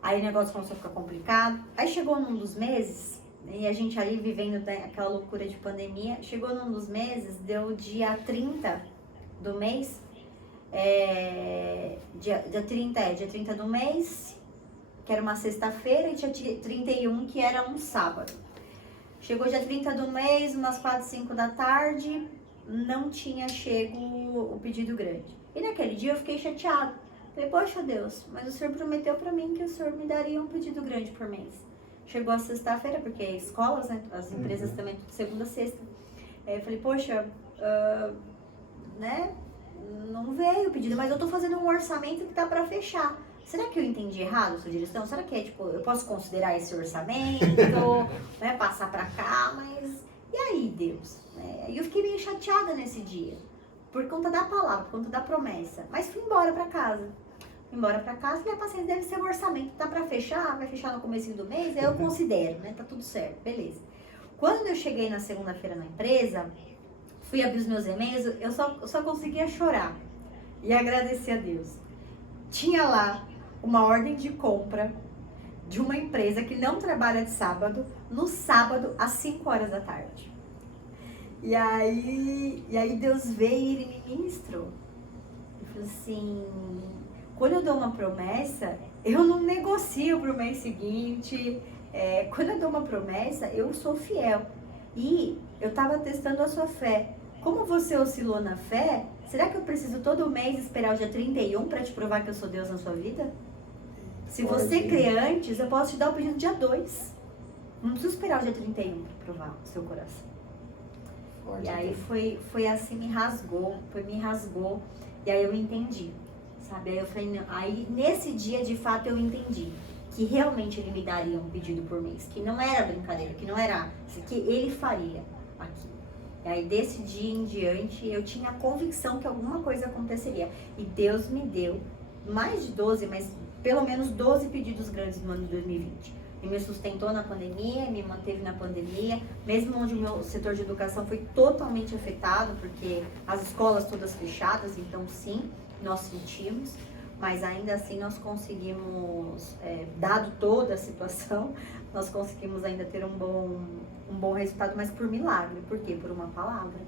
aí o negócio começou a ficar complicado. Aí chegou num dos meses, e a gente ali vivendo aquela loucura de pandemia, chegou num dos meses, deu dia 30 do mês, dia 30 do mês, que era uma sexta-feira, e dia 31, que era um sábado. Chegou dia 30 do mês, umas 4, 5 da tarde, não tinha chego o pedido grande. E naquele dia eu fiquei chateada. Falei, poxa Deus, mas o Senhor prometeu pra mim que o Senhor me daria um pedido grande por mês. Chegou a sexta-feira, porque escolas, né, as empresas também, segunda a sexta. Eu falei, poxa, né, não veio o pedido, mas eu tô fazendo um orçamento que tá pra fechar. Será que eu entendi errado a sua direção? Será que eu posso considerar esse orçamento, né, passar pra cá, mas... E aí, Deus? E eu fiquei meio chateada nesse dia, por conta da palavra, por conta da promessa. Mas fui embora pra casa. Falei, a paciência deve ser o orçamento, tá pra fechar, vai fechar no comecinho do mês, aí eu considero, né, tá tudo certo, beleza. Quando eu cheguei na segunda-feira na empresa, fui abrir os meus e-mails, eu só conseguia chorar e agradecer a Deus. tinha lá uma ordem de compra de uma empresa que não trabalha de sábado, no sábado às 5 horas da tarde. E aí Deus veio e ele me ministrou. Ele falou assim, quando eu dou uma promessa, eu não negocio para o mês seguinte. Quando eu dou uma promessa, eu sou fiel. E eu estava testando a sua fé. Como você oscilou na fé, será que eu preciso todo mês esperar o dia 31 para te provar que eu sou Deus na sua vida? Se você crê antes, eu posso te dar o pedido dia 2. Não preciso esperar o dia 31 para provar o seu coração. E aí foi assim, me rasgou. E aí eu entendi, sabe? Aí eu falei, não. Aí nesse dia, de fato, eu entendi que realmente ele me daria um pedido por mês. Que não era brincadeira, que não era... Que ele faria aqui. E aí desse dia em diante, eu tinha a convicção que alguma coisa aconteceria. E Deus me deu mais de 12, mas pelo menos 12 pedidos grandes no ano de 2020. E me sustentou na pandemia, me manteve na pandemia, mesmo onde o meu setor de educação foi totalmente afetado, porque as escolas todas fechadas, então sim, nós sentimos, mas ainda assim nós conseguimos, dado toda a situação, nós conseguimos ainda ter um bom resultado, mas por milagre. Por quê? Por uma palavra.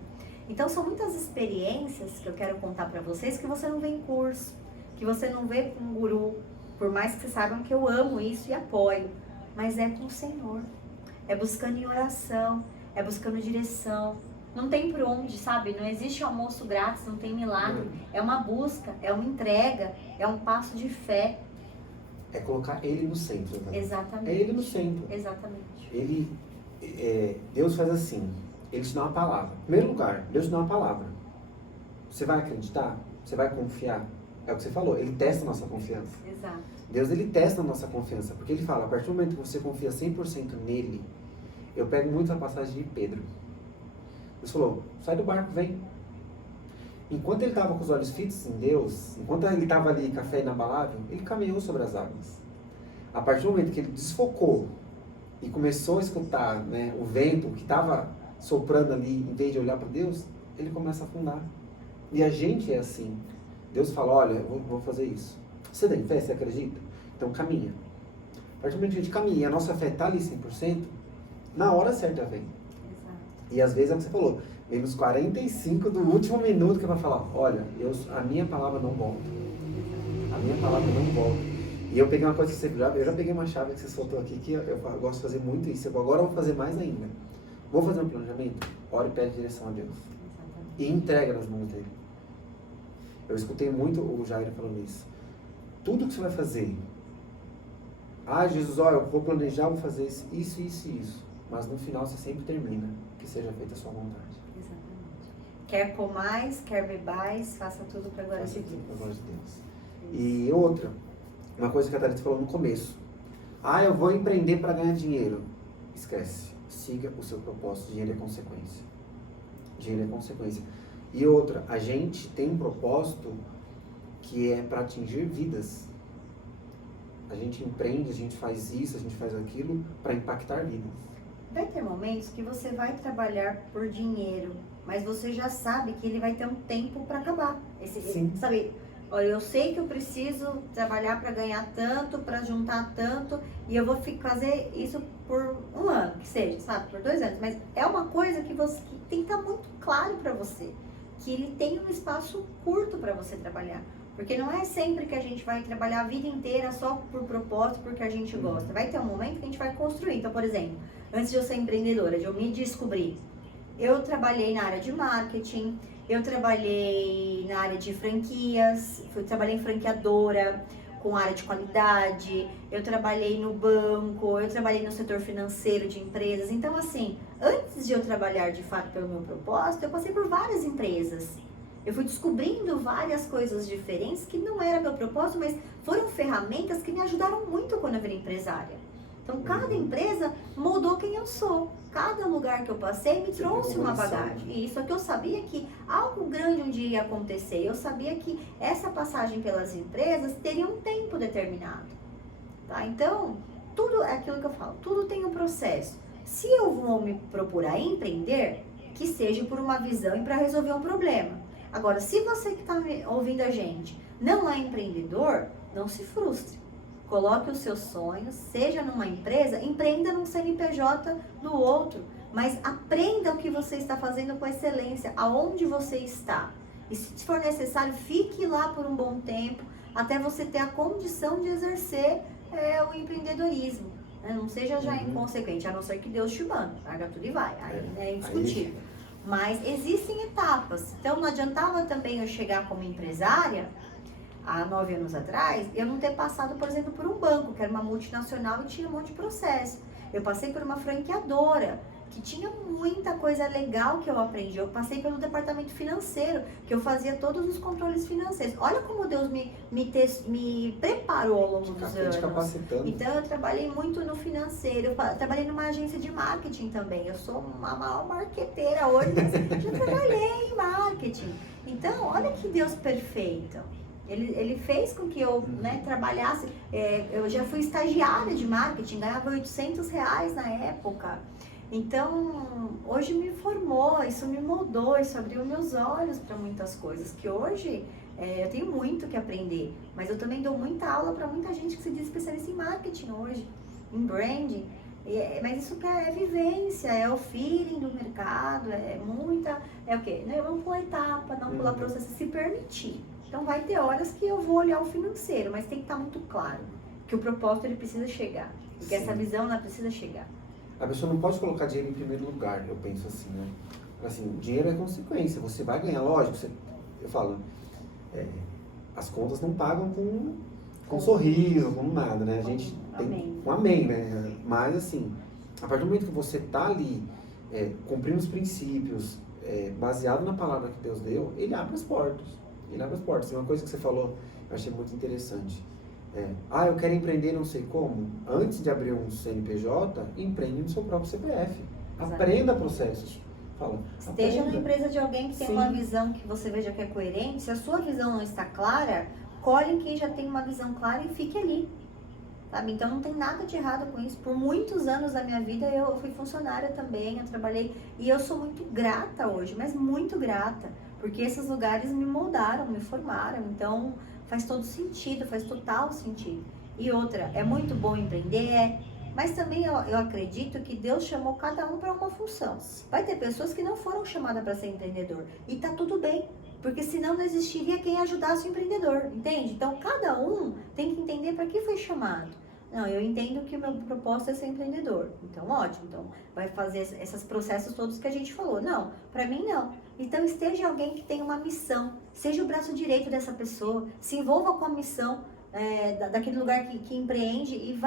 Então são muitas experiências que eu quero contar para vocês que você não vê em curso, que você não vê com um guru, por mais que vocês saibam que eu amo isso e apoio, mas é com o Senhor, é buscando em oração, é buscando direção, não tem por onde, sabe? Não existe almoço grátis, não tem milagre, é uma busca, é uma entrega, é um passo de fé. É colocar Ele no centro. Né? Exatamente. É Ele no centro. Exatamente. Deus faz assim, Ele te dá uma palavra. Em primeiro lugar, Deus te dá uma palavra. Você vai acreditar? Você vai confiar? É o que você falou, Ele testa a nossa confiança. Exato. Deus, Ele testa a nossa confiança, porque Ele fala, a partir do momento que você confia 100% nele, eu pego muito a passagem de Pedro. Deus falou, sai do barco, vem. Enquanto ele estava com os olhos fitos em Deus, enquanto ele estava ali com a fé inabalável, ele caminhou sobre as águas. A partir do momento que ele desfocou e começou a escutar, né, o vento que estava soprando ali, em vez de olhar para Deus, ele começa a afundar. E a gente é assim. Deus fala, olha, eu vou fazer isso. Você tem fé? Você acredita? Então caminha. A partir do momento que a gente caminha e a nossa fé está ali 100%, na hora certa vem. Exato. E às vezes é o que você falou, vem nos 45 do último minuto que vai falar, olha, a minha palavra não volta. A minha palavra não volta. E eu peguei uma coisa que você eu já peguei uma chave que você soltou aqui, que eu gosto de fazer muito isso. Agora eu vou fazer mais ainda. Vou fazer um planejamento, ora e pede direção a Deus. Exatamente. E entrega nas mãos dele. Eu escutei muito o Jair falando isso. Tudo que você vai fazer, Jesus, olha, eu vou planejar, vou fazer isso. Mas no final você sempre termina, que seja feita a sua vontade. Exatamente. Quer comais, quer bebais, faça tudo para a glória de Deus. Para a glória de Deus. E outra, uma coisa que a Thalita falou no começo. Eu vou empreender para ganhar dinheiro. Esquece. Siga o seu propósito. Dinheiro é consequência. Dinheiro é consequência. E outra, a gente tem um propósito que é para atingir vidas. A gente empreende, a gente faz isso, a gente faz aquilo para impactar vidas. Vai ter momentos que você vai trabalhar por dinheiro, mas você já sabe que ele vai ter um tempo para acabar. Sim. Sabe, olha, eu sei que eu preciso trabalhar para ganhar tanto, para juntar tanto, e eu vou fazer isso por um ano, que seja, sabe, por 2 anos. Mas é uma coisa que tem que estar muito claro para você, que ele tem um espaço curto para você trabalhar. Porque não é sempre que a gente vai trabalhar a vida inteira só por propósito, porque a gente gosta. Vai ter um momento que a gente vai construir. Então, por exemplo, antes de eu ser empreendedora, de eu me descobrir, eu trabalhei na área de marketing, eu trabalhei na área de franquias, trabalhei em franqueadora, com área de qualidade, eu trabalhei no banco, eu trabalhei no setor financeiro de empresas. Então, assim, antes de eu trabalhar de fato pelo meu propósito, eu passei por várias empresas. Eu fui descobrindo várias coisas diferentes que não era meu propósito, mas foram ferramentas que me ajudaram muito quando eu virei empresária. Então, cada empresa moldou quem eu sou. Cada lugar que eu passei me trouxe uma bagagem. E isso é que eu sabia que algo grande um dia ia acontecer. Eu sabia que essa passagem pelas empresas teria um tempo determinado. Tá? Então, tudo é aquilo que eu falo. Tudo tem um processo. Se eu vou me procurar empreender, que seja por uma visão e para resolver um problema. Agora, se você que está ouvindo a gente não é empreendedor, não se frustre. Coloque os seus sonhos, seja numa empresa, empreenda num CNPJ do outro, mas aprenda o que você está fazendo com excelência, aonde você está. E se for necessário, fique lá por um bom tempo, até você ter a condição de exercer o empreendedorismo. Não seja já inconsequente, a não ser que Deus te mande, larga tudo e vai, aí é indiscutível. Mas existem etapas, então não adiantava também eu chegar como empresária, há 9 anos atrás, eu não ter passado, por exemplo, por um banco, que era uma multinacional e tinha um monte de processo. Eu passei por uma franqueadora, que tinha muita coisa legal que eu aprendi. Eu passei pelo departamento financeiro, que eu fazia todos os controles financeiros. Olha como Deus me preparou ao longo dos anos. Então eu trabalhei muito no financeiro, eu trabalhei numa agência de marketing também. Eu sou uma maior marqueteira hoje, mas já trabalhei em marketing. Então, olha que Deus perfeito. Ele fez com que eu trabalhasse. Eu já fui estagiária de marketing, ganhava R$800 na época. Então, hoje me formou, isso me moldou, isso abriu meus olhos para muitas coisas, que hoje eu tenho muito que aprender, mas eu também dou muita aula para muita gente que se diz especialista em marketing hoje, em branding, mas isso é vivência, é o feeling do mercado, é o quê? Vamos pular etapa, não pular processo, se permitir. Então vai ter horas que eu vou olhar o financeiro, mas tem que estar muito claro que o propósito ele precisa chegar, e que essa visão ela precisa chegar. A pessoa não pode colocar dinheiro em primeiro lugar, eu penso assim, né? Assim, dinheiro é consequência, você vai ganhar, lógico, eu falo, as contas não pagam com sorriso, com nada, né? A gente tem um amém, né? Mas assim, a partir do momento que você tá ali, cumprindo os princípios, baseado na palavra que Deus deu, ele abre as portas. Ele abre as portas. Uma coisa que você falou, eu achei muito interessante. Eu quero empreender não sei como. Antes de abrir um CNPJ, empreende no seu próprio CPF. Exato. Aprenda processos. Esteja na empresa de alguém que tem uma visão que você veja que é coerente. Se a sua visão não está clara, colhe quem já tem uma visão clara e fique ali. Sabe? Então não tem nada de errado com isso. Por muitos anos da minha vida eu fui funcionária também, eu trabalhei. E eu sou muito grata hoje, mas muito grata. Porque esses lugares me moldaram, me formaram. Então faz todo sentido, faz total sentido. E outra, é muito bom empreender, mas também eu acredito que Deus chamou cada um para uma função. Vai ter pessoas que não foram chamadas para ser empreendedor. E tá tudo bem, porque senão não existiria quem ajudasse o empreendedor, entende? Então cada um tem que entender para que foi chamado. Não, eu entendo que o meu propósito é ser empreendedor. Então, ótimo. Então, vai fazer esses processos todos que a gente falou. Não, para mim não. Então, esteja alguém que tem uma missão. Seja o braço direito dessa pessoa. Se envolva com a missão daquele lugar que empreende e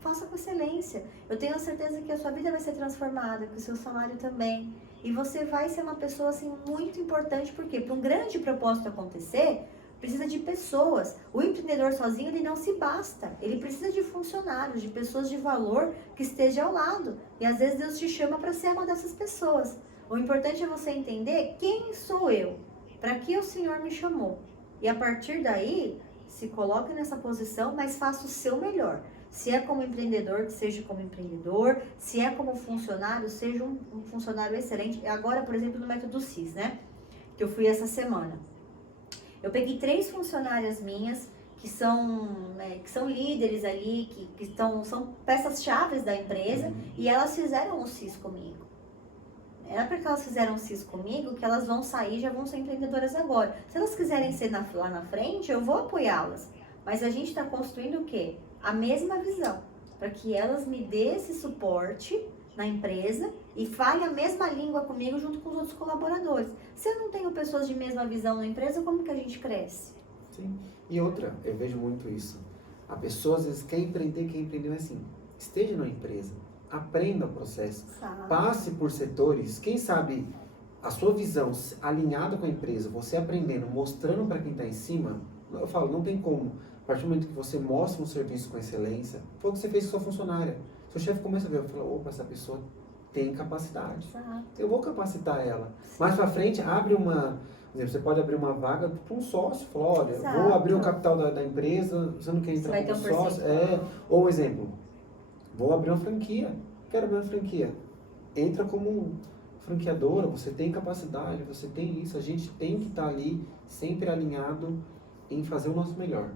faça com excelência. Eu tenho certeza que a sua vida vai ser transformada, que o seu salário também. E você vai ser uma pessoa, assim, muito importante. Por quê? Para um grande propósito acontecer, precisa de pessoas. O empreendedor sozinho, ele não se basta. Ele precisa de funcionários, de pessoas de valor que estejam ao lado. E às vezes Deus te chama para ser uma dessas pessoas. O importante é você entender quem sou eu, para que o Senhor me chamou. E a partir daí, se coloque nessa posição, mas faça o seu melhor. Se é como empreendedor, que seja como empreendedor. Se é como funcionário, seja um funcionário excelente. Agora, por exemplo, no método CIS, né? Que eu fui essa semana. Eu peguei 3 funcionárias minhas que são líderes ali, são peças-chave da empresa, e elas fizeram o CIS comigo. É porque elas fizeram o CIS comigo que elas vão sair e já vão ser empreendedoras agora. Se elas quiserem ser lá na frente, eu vou apoiá-las. Mas a gente está construindo o quê? A mesma visão, para que elas me dêem esse suporte na empresa e fale a mesma língua comigo junto com os outros colaboradores. Se eu não tenho pessoas de mesma visão na empresa, como que a gente cresce? Sim. E outra, eu vejo muito isso. A pessoa às vezes quer empreender, mas assim, esteja na empresa, aprenda o processo, passe por setores, quem sabe a sua visão alinhada com a empresa, você aprendendo, mostrando para quem está em cima, eu falo, não tem como. A partir do momento que você mostra um serviço com excelência, foi o que você fez com sua funcionária. Seu chefe começa a ver, fala, opa, essa pessoa tem capacidade. Exato. Eu vou capacitar ela. Mais pra frente, abre uma... Por exemplo, você pode abrir uma vaga para um sócio. Fala, olha, Exato. Vou abrir o capital da empresa, você não quer entrar como sócio? Ou, exemplo, vou abrir uma franquia. Quero abrir uma franquia. Entra como franqueadora, você tem capacidade, você tem isso. A gente tem que estar ali sempre alinhado em fazer o nosso melhor.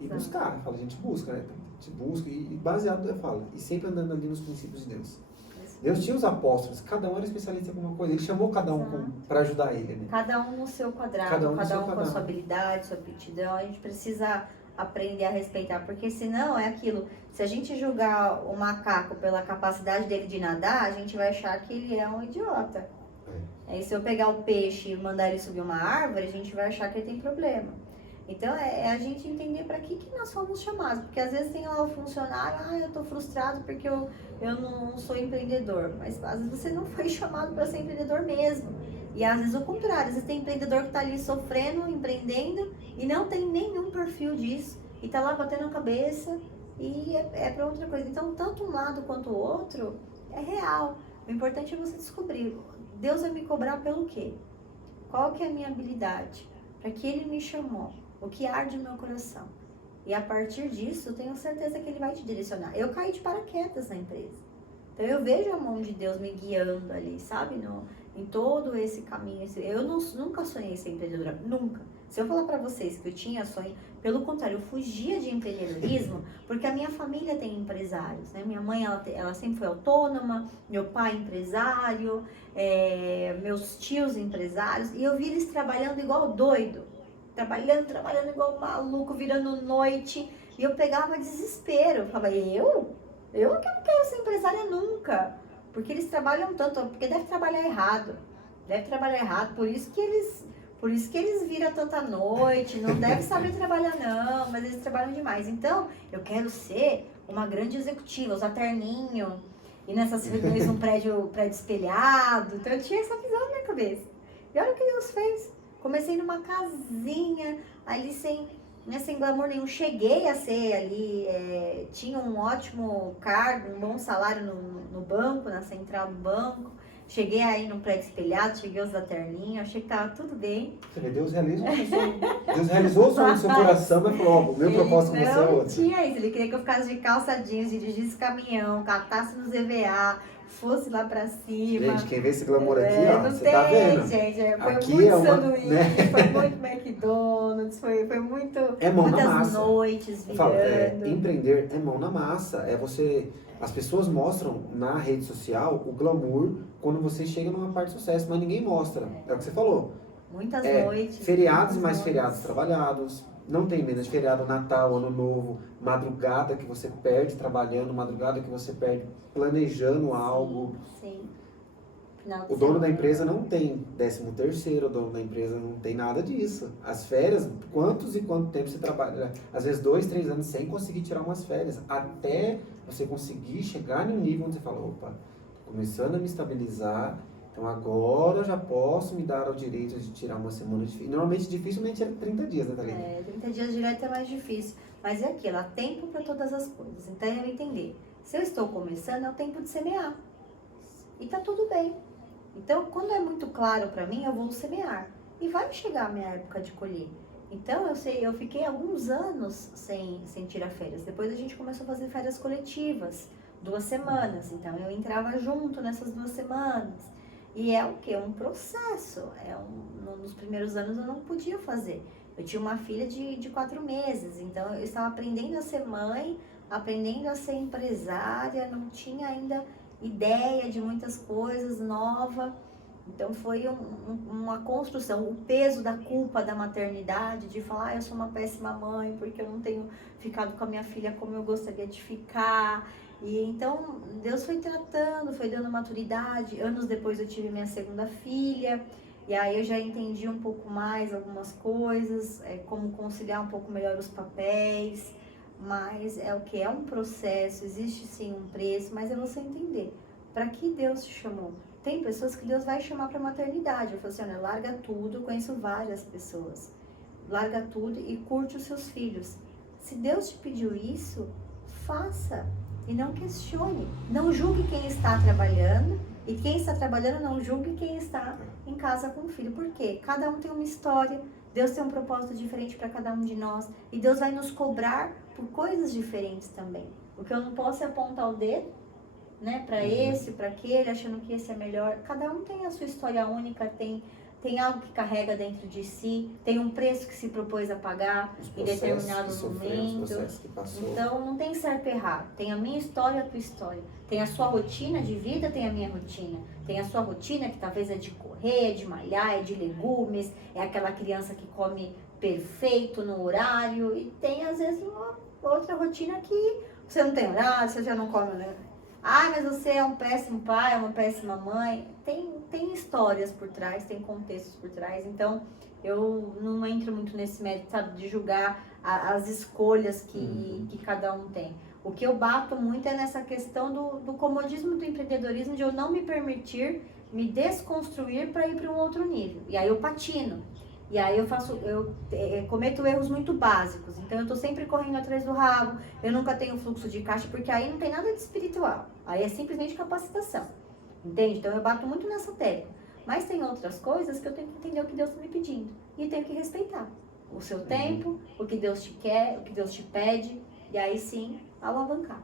E buscar, eu falo, a gente busca, né? A gente busca, e baseado, eu falo, e sempre andando ali nos princípios de Deus. Deus tinha os apóstolos, cada um era especialista em alguma coisa, ele chamou cada um para ajudar ele, né? Cada um no seu quadrado, cada um com a sua habilidade, sua aptidão, a gente precisa aprender a respeitar, porque senão é aquilo, se a gente julgar o macaco pela capacidade dele de nadar, a gente vai achar que ele é um idiota. Aí se eu pegar o peixe e mandar ele subir uma árvore, a gente vai achar que ele tem problema. Então é a gente entender para que nós somos chamados, porque às vezes tem lá o funcionário, eu tô frustrado porque eu não sou empreendedor, mas às vezes você não foi chamado para ser empreendedor mesmo. E às vezes o contrário, às vezes tem empreendedor que está ali sofrendo, empreendendo e não tem nenhum perfil disso e está lá batendo a cabeça e é para outra coisa. Então tanto um lado quanto o outro é real. O importante é você descobrir, Deus vai me cobrar pelo quê? Qual que é a minha habilidade? Para que Ele me chamou? O que arde no meu coração? E a partir disso, eu tenho certeza que Ele vai te direcionar. Eu caí de paraquedas na empresa. Então eu vejo a mão de Deus me guiando ali, sabe? Em todo esse caminho. Eu nunca sonhei ser empreendedora, nunca. Se eu falar para vocês que eu tinha sonho, pelo contrário, eu fugia de empreendedorismo, porque a minha família tem empresários, né? Minha mãe, ela sempre foi autônoma, meu pai empresário, meus tios empresários, e eu vi eles trabalhando igual doido, trabalhando igual maluco, virando noite, e eu pegava desespero, eu falava, eu que não quero ser empresária nunca, porque eles trabalham tanto, porque deve trabalhar errado, por isso que eles viram tanta noite, não deve saber trabalhar não, mas eles trabalham demais. Então, eu quero ser uma grande executiva, usar terninho, e nessas reuniões num prédio espelhado. Então, eu tinha essa visão na minha cabeça. E olha o que Deus fez. Comecei numa casinha, ali sem glamour nenhum. Cheguei a ser ali, tinha um ótimo cargo, um bom salário no banco, na central do banco. Cheguei aí num prédio espelhado, cheguei a usar terninho, achei que tava tudo bem. Você vê, Deus realizou o sonho do seu coração, mas falou, o meu propósito com você é outro. Não tinha isso, ele queria que eu ficasse de calça jeans, dirigisse caminhão, catasse nos EVA, fosse lá pra cima. Gente, quem vê esse glamour aqui, você tá vendo? Gente, foi aqui muito sanduíche, né? Foi muito McDonald's, foi muito, muitas noites virando. Empreender é mão na massa, você... As pessoas mostram na rede social o glamour quando você chega numa parte de sucesso, mas ninguém mostra. É o que você falou. Muitas noites. Feriados e mais feriados trabalhados. Não tem menos de feriado, Natal, Ano Novo, madrugada que você perde trabalhando, madrugada que você perde planejando algo. Sim. O dono da empresa não tem 13º, o dono da empresa não tem nada disso. As férias, quanto tempo você trabalha? Às vezes 2, 3 anos sem conseguir tirar umas férias, até você conseguir chegar num nível onde você fala, opa, tô começando a me estabilizar, então agora eu já posso me dar ao direito de tirar uma semana de férias. Normalmente dificilmente é 30 dias, né, Thalita? 30 dias direto é mais difícil, mas é aquilo, há tempo para todas as coisas. Então eu entender, se eu estou começando, é o tempo de semear. E tá tudo bem. Então, quando é muito claro para mim, eu vou semear. E vai chegar a minha época de colher. Então, eu fiquei alguns anos sem tirar férias. Depois a gente começou a fazer férias coletivas, 2 semanas. Então, eu entrava junto nessas 2 semanas. E é o quê? Um processo. Nos primeiros anos eu não podia fazer. Eu tinha uma filha de 4 meses. Então, eu estava aprendendo a ser mãe, aprendendo a ser empresária, não tinha ainda ideia de muitas coisas nova. Então foi uma construção, o peso da culpa da maternidade, de falar, eu sou uma péssima mãe porque eu não tenho ficado com a minha filha como eu gostaria de ficar. E então Deus foi tratando, foi dando maturidade. Anos depois eu tive minha 2ª filha, e aí eu já entendi um pouco mais algumas coisas, como conciliar um pouco melhor os papéis. Mas é o que? É um processo, existe sim um preço, mas é você entender para que Deus te chamou. Tem pessoas que Deus vai chamar para maternidade. Eu falo assim, olha, larga tudo, eu conheço várias pessoas. Larga tudo e curte os seus filhos. Se Deus te pediu isso, faça e não questione. Não julgue quem está trabalhando e quem está trabalhando não julgue quem está em casa com o filho. Por quê? Cada um tem uma história. Deus tem um propósito diferente para cada um de nós. E Deus vai nos cobrar por coisas diferentes também. O que eu não posso é apontar o dedo, né, para esse, para aquele, achando que esse é melhor. Cada um tem a sua história única, tem tem algo que carrega dentro de si, tem um preço que se propôs a pagar em determinado momento. Então não tem certo e errado, tem a minha história e a tua história. Tem a sua rotina de vida, tem a minha rotina. Tem a sua rotina que talvez é de correr, é de malhar, é de legumes, é aquela criança que come perfeito no horário, e tem às vezes uma outra rotina que você não tem horário, você já não come, né? Ah, mas você é um péssimo pai, é uma péssima mãe. Tem histórias por trás, tem contextos por trás. Então, eu não entro muito nesse mérito, sabe, de julgar as escolhas que cada um tem. O que eu bato muito é nessa questão do comodismo do empreendedorismo, de eu não me permitir me desconstruir para ir para um outro nível. E aí eu patino. E aí eu cometo erros muito básicos. Então eu estou sempre correndo atrás do rabo, eu nunca tenho fluxo de caixa, porque aí não tem nada de espiritual. Aí é simplesmente capacitação. Entende? Então eu bato muito nessa tecla. Mas tem outras coisas que eu tenho que entender o que Deus está me pedindo. E tenho que respeitar o seu tempo, o que Deus te quer, o que Deus te pede. E aí sim, alavancar.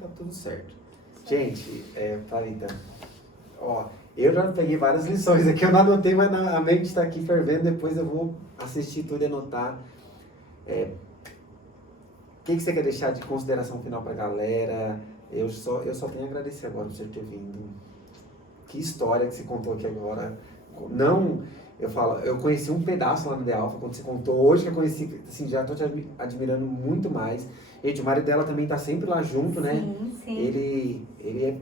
Tá tudo certo. Gente, Thalita, ó, eu já peguei várias lições aqui, eu não anotei, mas a mente está aqui fervendo, depois eu vou assistir tudo e anotar. O que você quer deixar de consideração final pra galera? Eu só tenho a agradecer agora por você ter vindo. Que história que você contou aqui agora. Não, eu conheci um pedaço lá no The Alpha, quando você contou. Hoje que eu conheci, assim, já tô te admirando muito mais. Gente, o marido dela também tá sempre lá junto, né? Sim. Ele é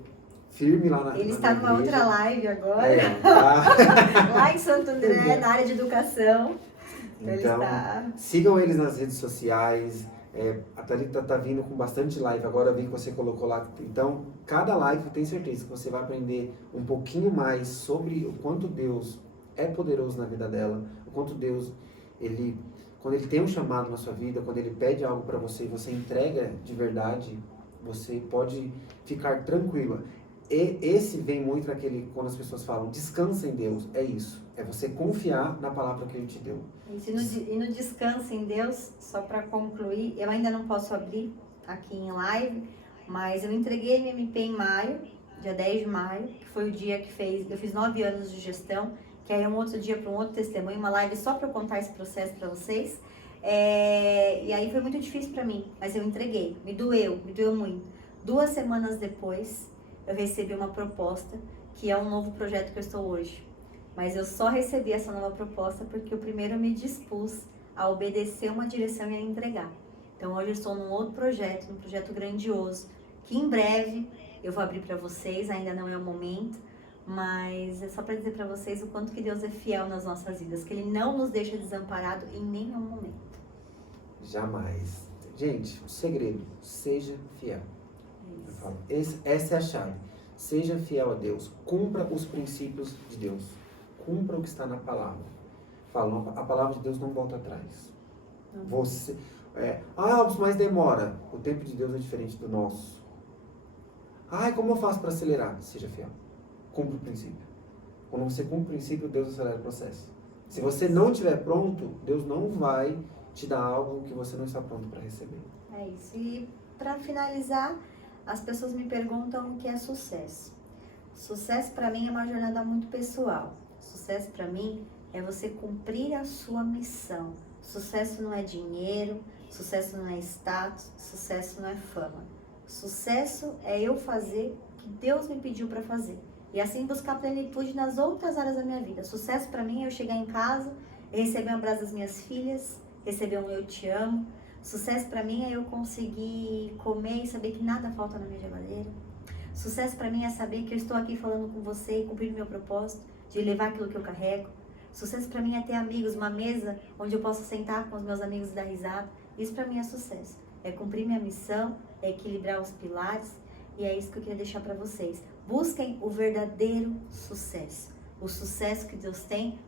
firme lá na Ele está numa outra live agora. Tá. Lá em Santo André, na área de educação. Então, sigam eles nas redes sociais. A Thalita tá vindo com bastante live agora, vi que você colocou lá. Então, cada live, eu tenho certeza que você vai aprender um pouquinho mais sobre o quanto Deus é poderoso na vida dela, o quanto Deus, quando Ele tem um chamado na sua vida, quando Ele pede algo para você e você entrega de verdade, você pode ficar tranquila. E esse vem muito naquele, quando as pessoas falam, descansa em Deus, é isso. É você confiar na palavra que Ele te deu. E no descanso em Deus, só para concluir, eu ainda não posso abrir aqui em live, mas eu entreguei minha MP em maio, dia 10 de maio, que foi o dia que eu fiz 9 anos de gestão, que aí é um outro dia para um outro testemunho, uma live só para eu contar esse processo para vocês. E aí foi muito difícil para mim, mas eu entreguei, me doeu muito. 2 semanas depois, eu recebi uma proposta, que é um novo projeto que eu estou hoje. Mas eu só recebi essa nova proposta porque eu primeiro me dispus a obedecer uma direção e a entregar. Então hoje eu estou num outro projeto, um projeto grandioso, que em breve eu vou abrir para vocês, ainda não é o momento, mas é só para dizer para vocês o quanto que Deus é fiel nas nossas vidas, que Ele não nos deixa desamparado em nenhum momento. Jamais. Gente, o segredo, seja fiel. Essa é a chave. Seja fiel a Deus. Cumpra os princípios de Deus. Cumpra o que está na palavra. A palavra de Deus não volta atrás. Mas demora. O tempo de Deus é diferente do nosso. Como eu faço para acelerar? Seja fiel. Cumpra o princípio. Quando você cumpre o princípio, Deus acelera o processo. Se você não estiver pronto, Deus não vai te dar algo que você não está pronto para receber. É isso. E para finalizar, as pessoas me perguntam o que é sucesso. Sucesso para mim é uma jornada muito pessoal. Sucesso para mim é você cumprir a sua missão. Sucesso não é dinheiro, sucesso não é status, sucesso não é fama. Sucesso é eu fazer o que Deus me pediu para fazer. E assim buscar plenitude nas outras áreas da minha vida. Sucesso para mim é eu chegar em casa, receber um abraço das minhas filhas, receber um eu te amo. Sucesso para mim é eu conseguir comer e saber que nada falta na minha geladeira. Sucesso para mim é saber que eu estou aqui falando com você e cumprir o meu propósito de levar aquilo que eu carrego. Sucesso para mim é ter amigos, uma mesa onde eu possa sentar com os meus amigos e dar risada. Isso para mim é sucesso. É cumprir minha missão, é equilibrar os pilares, e é isso que eu queria deixar para vocês. Busquem o verdadeiro sucesso. O sucesso que Deus tem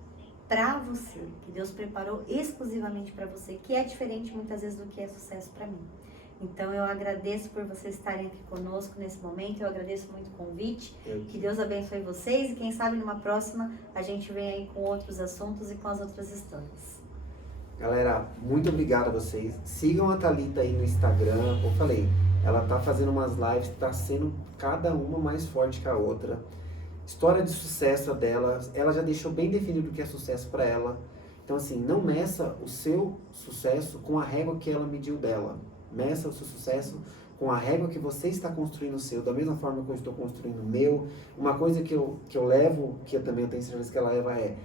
para você, que Deus preparou exclusivamente para você, que é diferente muitas vezes do que é sucesso para mim. Então eu agradeço por vocês estarem aqui conosco nesse momento, eu agradeço muito o convite, que Deus abençoe vocês e quem sabe numa próxima a gente vem aí com outros assuntos e com as outras histórias. Galera, muito obrigado a vocês. Sigam a Thalita aí no Instagram, eu falei, ela tá fazendo umas lives, tá sendo cada uma mais forte que a outra. história de sucesso dela, ela já deixou bem definido o que é sucesso para ela. Então, assim, não meça o seu sucesso com a régua que ela mediu dela. Meça o seu sucesso com a régua que você está construindo o seu, da mesma forma que eu estou construindo o meu. Uma coisa que eu levo, que eu também tenho certeza que ela leva é: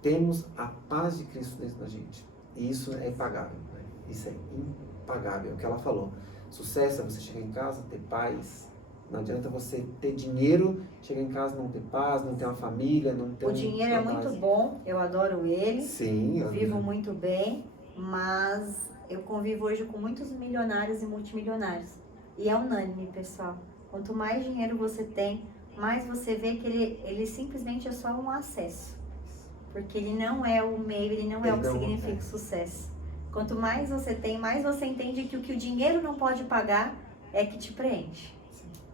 temos a paz de Cristo dentro da gente. E isso é impagável, né? Isso é impagável, é o que ela falou. Sucesso é você chegar em casa, ter paz. Não adianta você ter dinheiro, chegar em casa não ter paz, não ter uma família, não ter O dinheiro é muito bom, eu adoro ele. Sim. Vivo muito bem, mas eu convivo hoje com muitos milionários e multimilionários. E é unânime, pessoal. Quanto mais dinheiro você tem, mais você vê que ele simplesmente é só um acesso. Porque ele não é o meio, ele não é o que significa o sucesso. Quanto mais você tem, mais você entende que o que o dinheiro não pode pagar é que te preenche.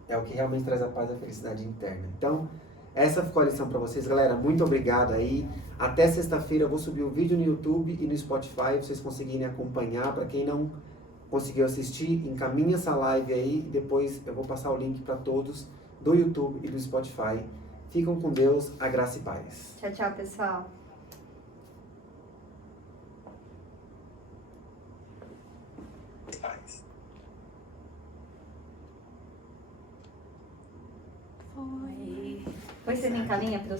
É o que realmente traz a paz e a felicidade interna. Então, essa ficou a lição para vocês, galera. Muito obrigado aí. Até sexta-feira eu vou subir o vídeo no YouTube e no Spotify, pra vocês conseguirem acompanhar. Para quem não conseguiu assistir, encaminha essa live aí e depois eu vou passar o link para todos do YouTube e do Spotify. Ficam com Deus, a graça e paz. Tchau, tchau, pessoal. Foi. Depois você me encaminha para